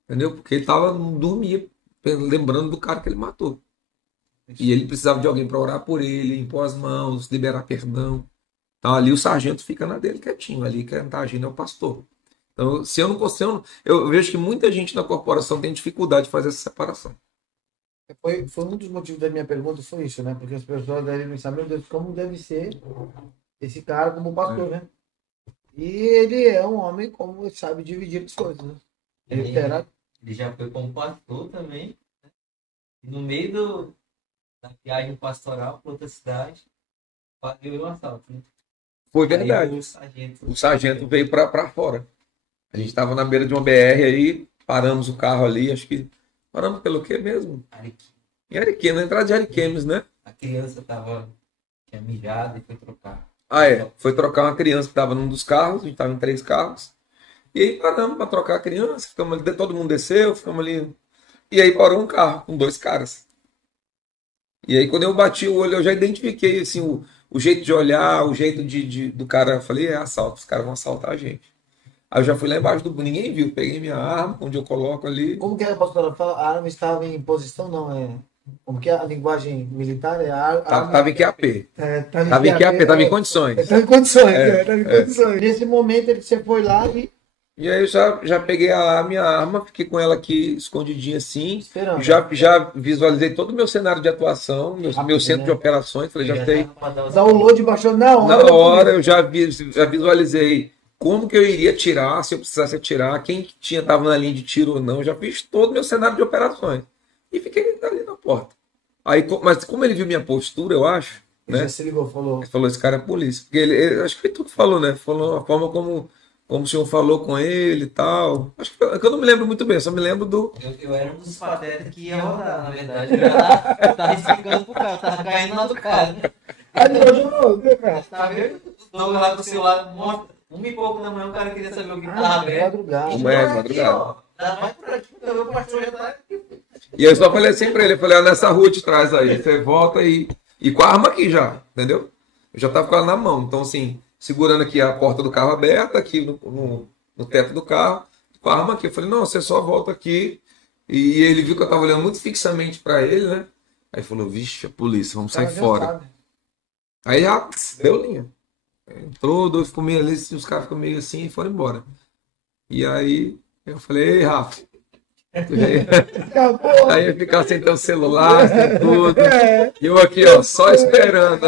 Entendeu? Porque ele não dormia, lembrando do cara que ele matou. E ele precisava de alguém para orar por ele, impor as mãos, liberar perdão. Então ali o sargento fica na dele quietinho, ali quem está agindo é o pastor. Então, se eu não consigo, eu vejo que muita gente na corporação tem dificuldade de fazer essa separação. Foi um dos motivos da minha pergunta, foi isso, né? Porque as pessoas devem pensar, meu Deus, como deve ser esse cara como pastor, né? E ele é um homem como ele sabe dividir as coisas, né? Ele já foi como pastor também, né? E no meio da viagem pastoral para outra cidade, deu um assalto, né? Foi verdade. Aí O sargento veio para fora. A gente estava na beira de uma BR aí, paramos o carro ali, acho que paramos pelo quê mesmo? Em Ariquemes, na entrada de Ariquemes, né? A criança tinha mijado e foi trocar. Ah, é. Foi trocar uma criança que estava num dos carros, a gente estava em 3 carros. E aí paramos para trocar a criança, ficamos ali, todo mundo desceu, ficamos ali. E aí parou um carro com 2 caras. E aí quando eu bati o olho, eu já identifiquei assim, o jeito de olhar, o jeito do cara. Eu falei, é assalto, os caras vão assaltar a gente. Aí eu já fui lá embaixo do. Ninguém viu, peguei minha arma, onde eu coloco ali. Como que a pastora fala? A arma estava em posição, não é? Como que é a linguagem militar? É a arma... Tava em QAP. Tava em QAP, tava em condições. Estava em condições, tava em condições. Nesse momento você foi lá E aí eu já peguei a minha arma, fiquei com ela aqui escondidinha assim. esperando. Já visualizei todo o meu cenário de atuação, meu centro de operações. Falei, já sei. Download baixou na hora. Na hora eu já visualizei como que eu iria atirar, se eu precisasse atirar, quem estava na linha de tiro ou não. Eu já fiz todo o meu cenário de operações. E fiquei ali na porta. Aí, mas como ele viu minha postura, eu acho, Ele né? já se ligou, falou. Ele falou, esse cara é polícia. Porque acho que foi tu que falou, né? Falou a forma como o senhor falou com ele e tal. Acho que eu não me lembro muito bem, só me lembro do. Eu era um dos patetas que ia rodar, na verdade. Eu tava explicando pro cara, eu tava caindo lá do cara. Aí ele cara. Tá vendo? O Douglas lá do seu lado, mostra. 1h pouco da manhã, o cara queria saber o que tava aberto. Madrugada. Madrugada. Vai por aqui, o pastor já tá aqui. E eu só falei assim pra ele, eu falei, nessa rua de trás aí, você volta e com a arma aqui já, entendeu? Eu já tava com ela na mão, então assim, segurando aqui a porta do carro aberta, aqui no teto do carro, com a arma aqui. Eu falei, não, você só volta aqui. E ele viu que eu tava olhando muito fixamente pra ele, né? Aí falou, vixe, a polícia, vamos sair fora. Aí já deu linha. Entrou, 2 ficou meio ali, os caras ficam meio assim e foram embora. E aí eu falei, ei, Rafa. Aí ia ficar sem ter o celular, sem tudo. E eu aqui, ó, só esperando.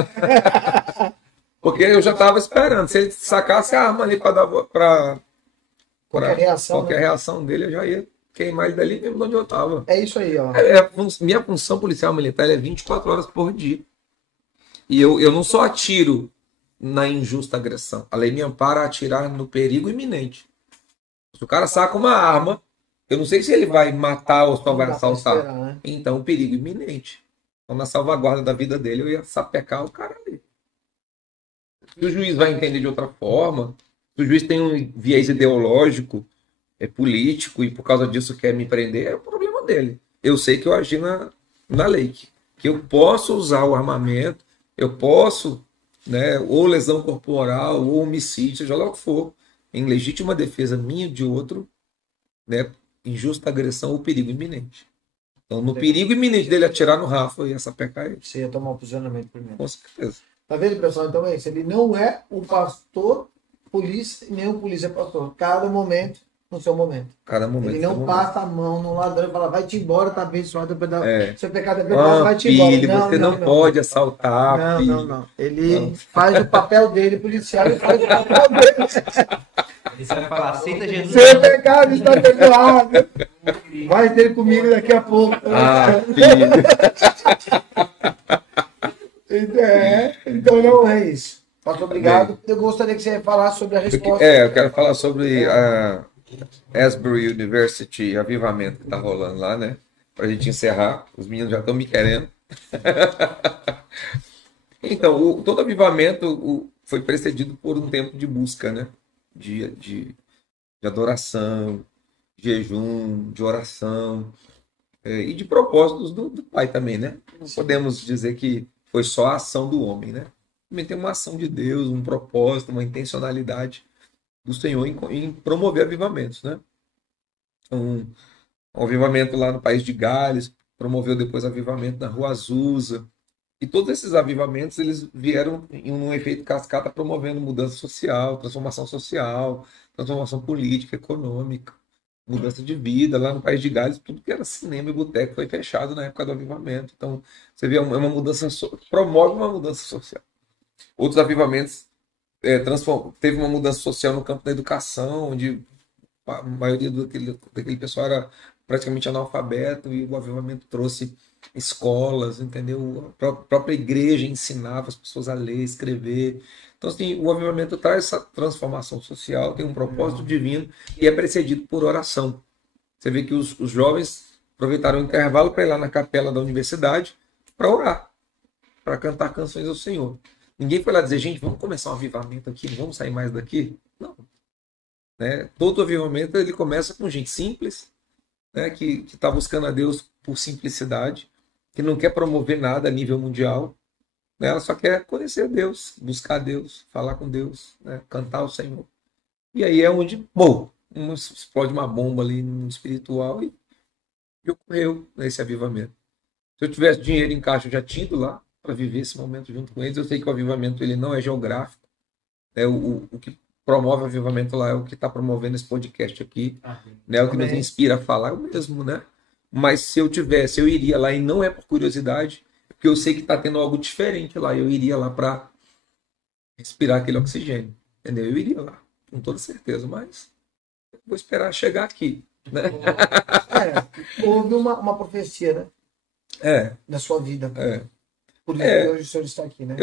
Porque eu já tava esperando. Se ele sacasse a arma ali para dar qualquer reação dele, eu já ia queimar ele dali mesmo de onde eu tava. É isso aí, ó. Minha função policial militar é 24 horas por dia. E eu não só atiro na injusta agressão. A lei me ampara a atirar no perigo iminente. Se o cara saca uma arma, eu não sei se ele vai matar ou só vai assaltar. Esperar, né? Então, perigo iminente. Então, na salvaguarda da vida dele, eu ia sapecar o cara ali. Se o juiz vai entender de outra forma, se o juiz tem um viés ideológico, político, e por causa disso quer me prender, é o problema dele. Eu sei que eu agi na lei, que eu posso usar o armamento, eu posso, né, ou lesão corporal, ou homicídio, seja lá o que for, em legítima defesa minha de outro, né, injusta agressão ou perigo iminente. Então, no perigo iminente dele atirar no Rafa, eu ia sapecar ele. Você ia tomar um posicionamento primeiro. Com certeza. Tá vendo, pessoal? Então é isso. Ele não é o pastor polícia e nem o polícia pastor. Cada momento no seu momento. Cada momento. Ele não cada passa a mão no ladrão e fala, vai-te embora, tá abençoado. Seu pecado é momento. perdoado, vai-te embora. Filho, você não pode assaltar, Não, filho. não. Ele faz o papel dele, policial, e faz o papel dele. Ele vai falar, aceita Jesus. Seu pecado está perdoado. Vai ter comigo daqui a pouco. Filho. Então não é isso. Pastor, obrigado. Eu gostaria que você falasse sobre a resposta. Eu quero falar sobre a Asbury University, avivamento que tá rolando lá, né? Pra gente encerrar. Os meninos já estão me querendo. Então, todo avivamento foi precedido por um tempo de busca, né? De adoração, de jejum, de oração e de propósitos do Pai também, né? Não podemos dizer que foi só a ação do homem, né? Também tem uma ação de Deus, um propósito, uma intencionalidade do Senhor em promover avivamentos, né? Um avivamento lá no país de Gales, promoveu depois avivamento na Rua Azusa, E todos esses avivamentos, eles vieram em um efeito cascata promovendo mudança social, transformação política, econômica, mudança de vida. Lá no País de Gales, tudo que era cinema e boteco foi fechado na época do avivamento. Então, você vê, é uma mudança, promove uma mudança social. Outros avivamentos teve uma mudança social no campo da educação, onde a maioria daquele pessoal era praticamente analfabeto, e o avivamento trouxe escolas, entendeu? A própria igreja ensinava as pessoas a ler, escrever. Então, assim, o avivamento traz essa transformação social, tem um propósito divino e é precedido por oração. Você vê que os jovens aproveitaram o intervalo para ir lá na capela da universidade para orar, para cantar canções ao Senhor. Ninguém foi lá dizer, gente, vamos começar um avivamento aqui, não vamos sair mais daqui? Não. Né? Todo avivamento ele começa com gente simples, né, que está buscando a Deus por simplicidade, que não quer promover nada a nível mundial, né, ela só quer conhecer Deus, buscar Deus, falar com Deus, né, cantar ao Senhor. E aí é onde, explode uma bomba ali no espiritual e ocorreu esse avivamento. Se eu tivesse dinheiro em caixa, eu já tinha ido lá para viver esse momento junto com eles. Eu sei que o avivamento ele não é geográfico, o que promove o avivamento lá é o que está promovendo esse podcast aqui, né? O que nos inspira a falar é o mesmo, né? Mas se eu tivesse, eu iria lá, e não é por curiosidade, porque eu sei que está tendo algo diferente lá, eu iria lá para respirar aquele oxigênio, entendeu? Eu iria lá, com toda certeza, mas vou esperar chegar aqui, né? Houve uma profecia, né? Na sua vida. Por isso que hoje o senhor está aqui, né?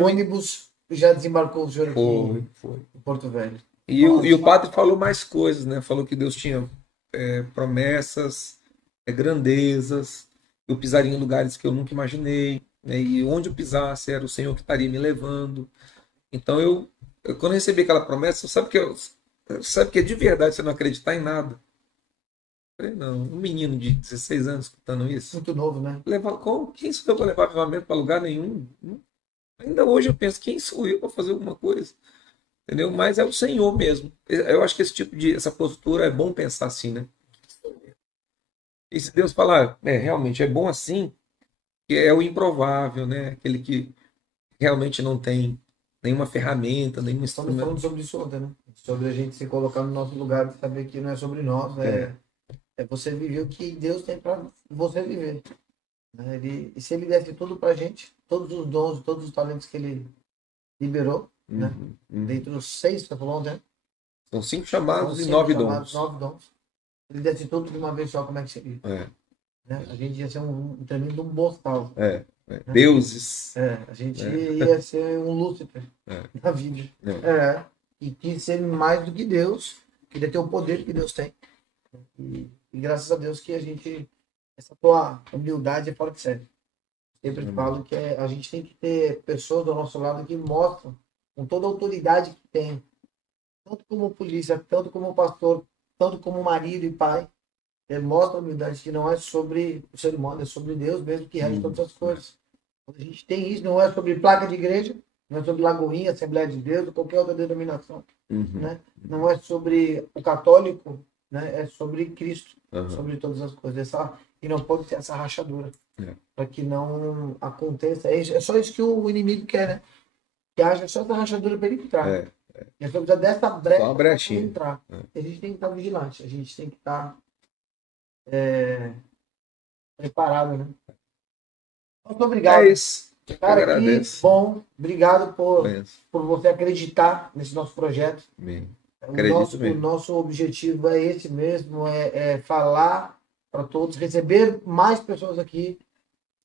O ônibus já desembarcou o senhor aqui foi. em Porto Velho. E o padre falou mais coisas, né? Falou que Deus tinha promessas, grandezas. Eu pisaria em lugares que eu nunca imaginei, né? E onde eu pisasse era o Senhor que estaria me levando. Então eu quando eu recebi aquela promessa, sabe que é de verdade você não acreditar em nada. Eu falei, não, um menino de 16 anos escutando isso. Muito novo, né? Quem sou eu para levar avivamento para lugar nenhum? Ainda hoje eu penso, quem sou eu para fazer alguma coisa? Entendeu? Mas é o Senhor mesmo. Eu acho que essa postura é bom pensar assim, né? E se Deus falar, realmente é bom assim, que é o improvável, né? Aquele que realmente não tem nenhuma ferramenta, nenhum Estamos instrumento. falando sobre isso ontem, né? Sobre a gente se colocar no nosso lugar e saber que não é sobre nós, é você viver o que Deus tem para você viver. Né? E se Ele desse tudo para a gente, todos os dons, todos os talentos que Ele liberou, né? Dentre os 6, você falou ontem, né? São 5 chamados e 9 dons. 9 dons. Ele desse tudo de uma vez só, como é que seria? Né? A gente ia ser um tremendo boçal. Né? Deuses. A gente ia ser um Lúcifer na vida. E quis ser mais do que Deus, queria ter o poder que Deus tem. E graças a Deus que a gente, essa tua humildade é fora de série. Sempre falo que a gente tem que ter pessoas do nosso lado que mostram com toda a autoridade que tem, tanto como polícia, tanto como pastor, tanto como marido e pai, mostra a humildade que não é sobre o ser humano, é sobre Deus mesmo que rege todas as coisas. Quando a gente tem isso, não é sobre placa de igreja, não é sobre Lagoinha, Assembleia de Deus, ou qualquer outra denominação, né? Não é sobre o católico, né? É sobre Cristo, sobre todas as coisas. E não pode ter essa rachadura, para que não aconteça. É só isso que o inimigo quer, né? Que haja só essa rachadura para ele entrar. E a gente precisa dessa brecha para entrar. E a gente tem que estar vigilante, a gente tem que estar preparado, né? Muito obrigado. É isso. Cara, que bom. Obrigado por você acreditar nesse nosso projeto. O nosso objetivo é esse mesmo, é falar para todos, receber mais pessoas aqui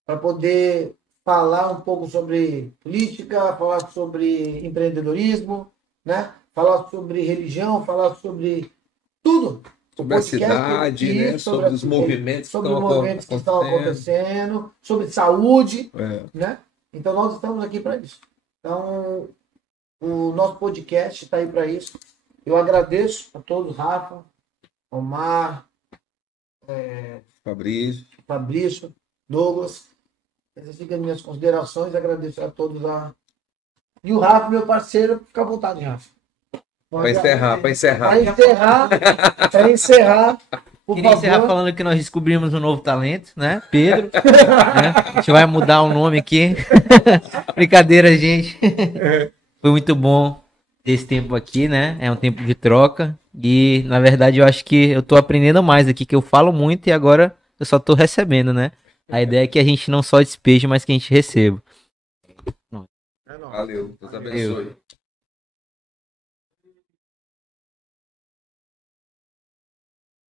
para poder falar um pouco sobre política, falar sobre empreendedorismo, né? Falar sobre religião, falar sobre tudo. Sobre a cidade, né? Sobre os movimentos que estão acontecendo, sobre saúde, né? Então nós estamos aqui para isso. Então o nosso podcast está aí para isso. Eu agradeço a todos, Rafa, Omar, Fabrício, Douglas. Essas ficam as minhas considerações. Agradeço a todos. E o Rafa, meu parceiro, fica à vontade, Rafa. Para encerrar. Para encerrar, Por Queria encerrar favor. falando que nós descobrimos um novo talento, né? Pedro. Né? A gente vai mudar o nome aqui. Brincadeira, gente. Foi muito bom ter esse tempo aqui, né? É um tempo de troca. E, na verdade, eu acho que eu tô aprendendo mais aqui, que eu falo muito e agora eu só tô recebendo, né? A ideia é que a gente não só despeje, mas que a gente receba. Valeu, Deus abençoe.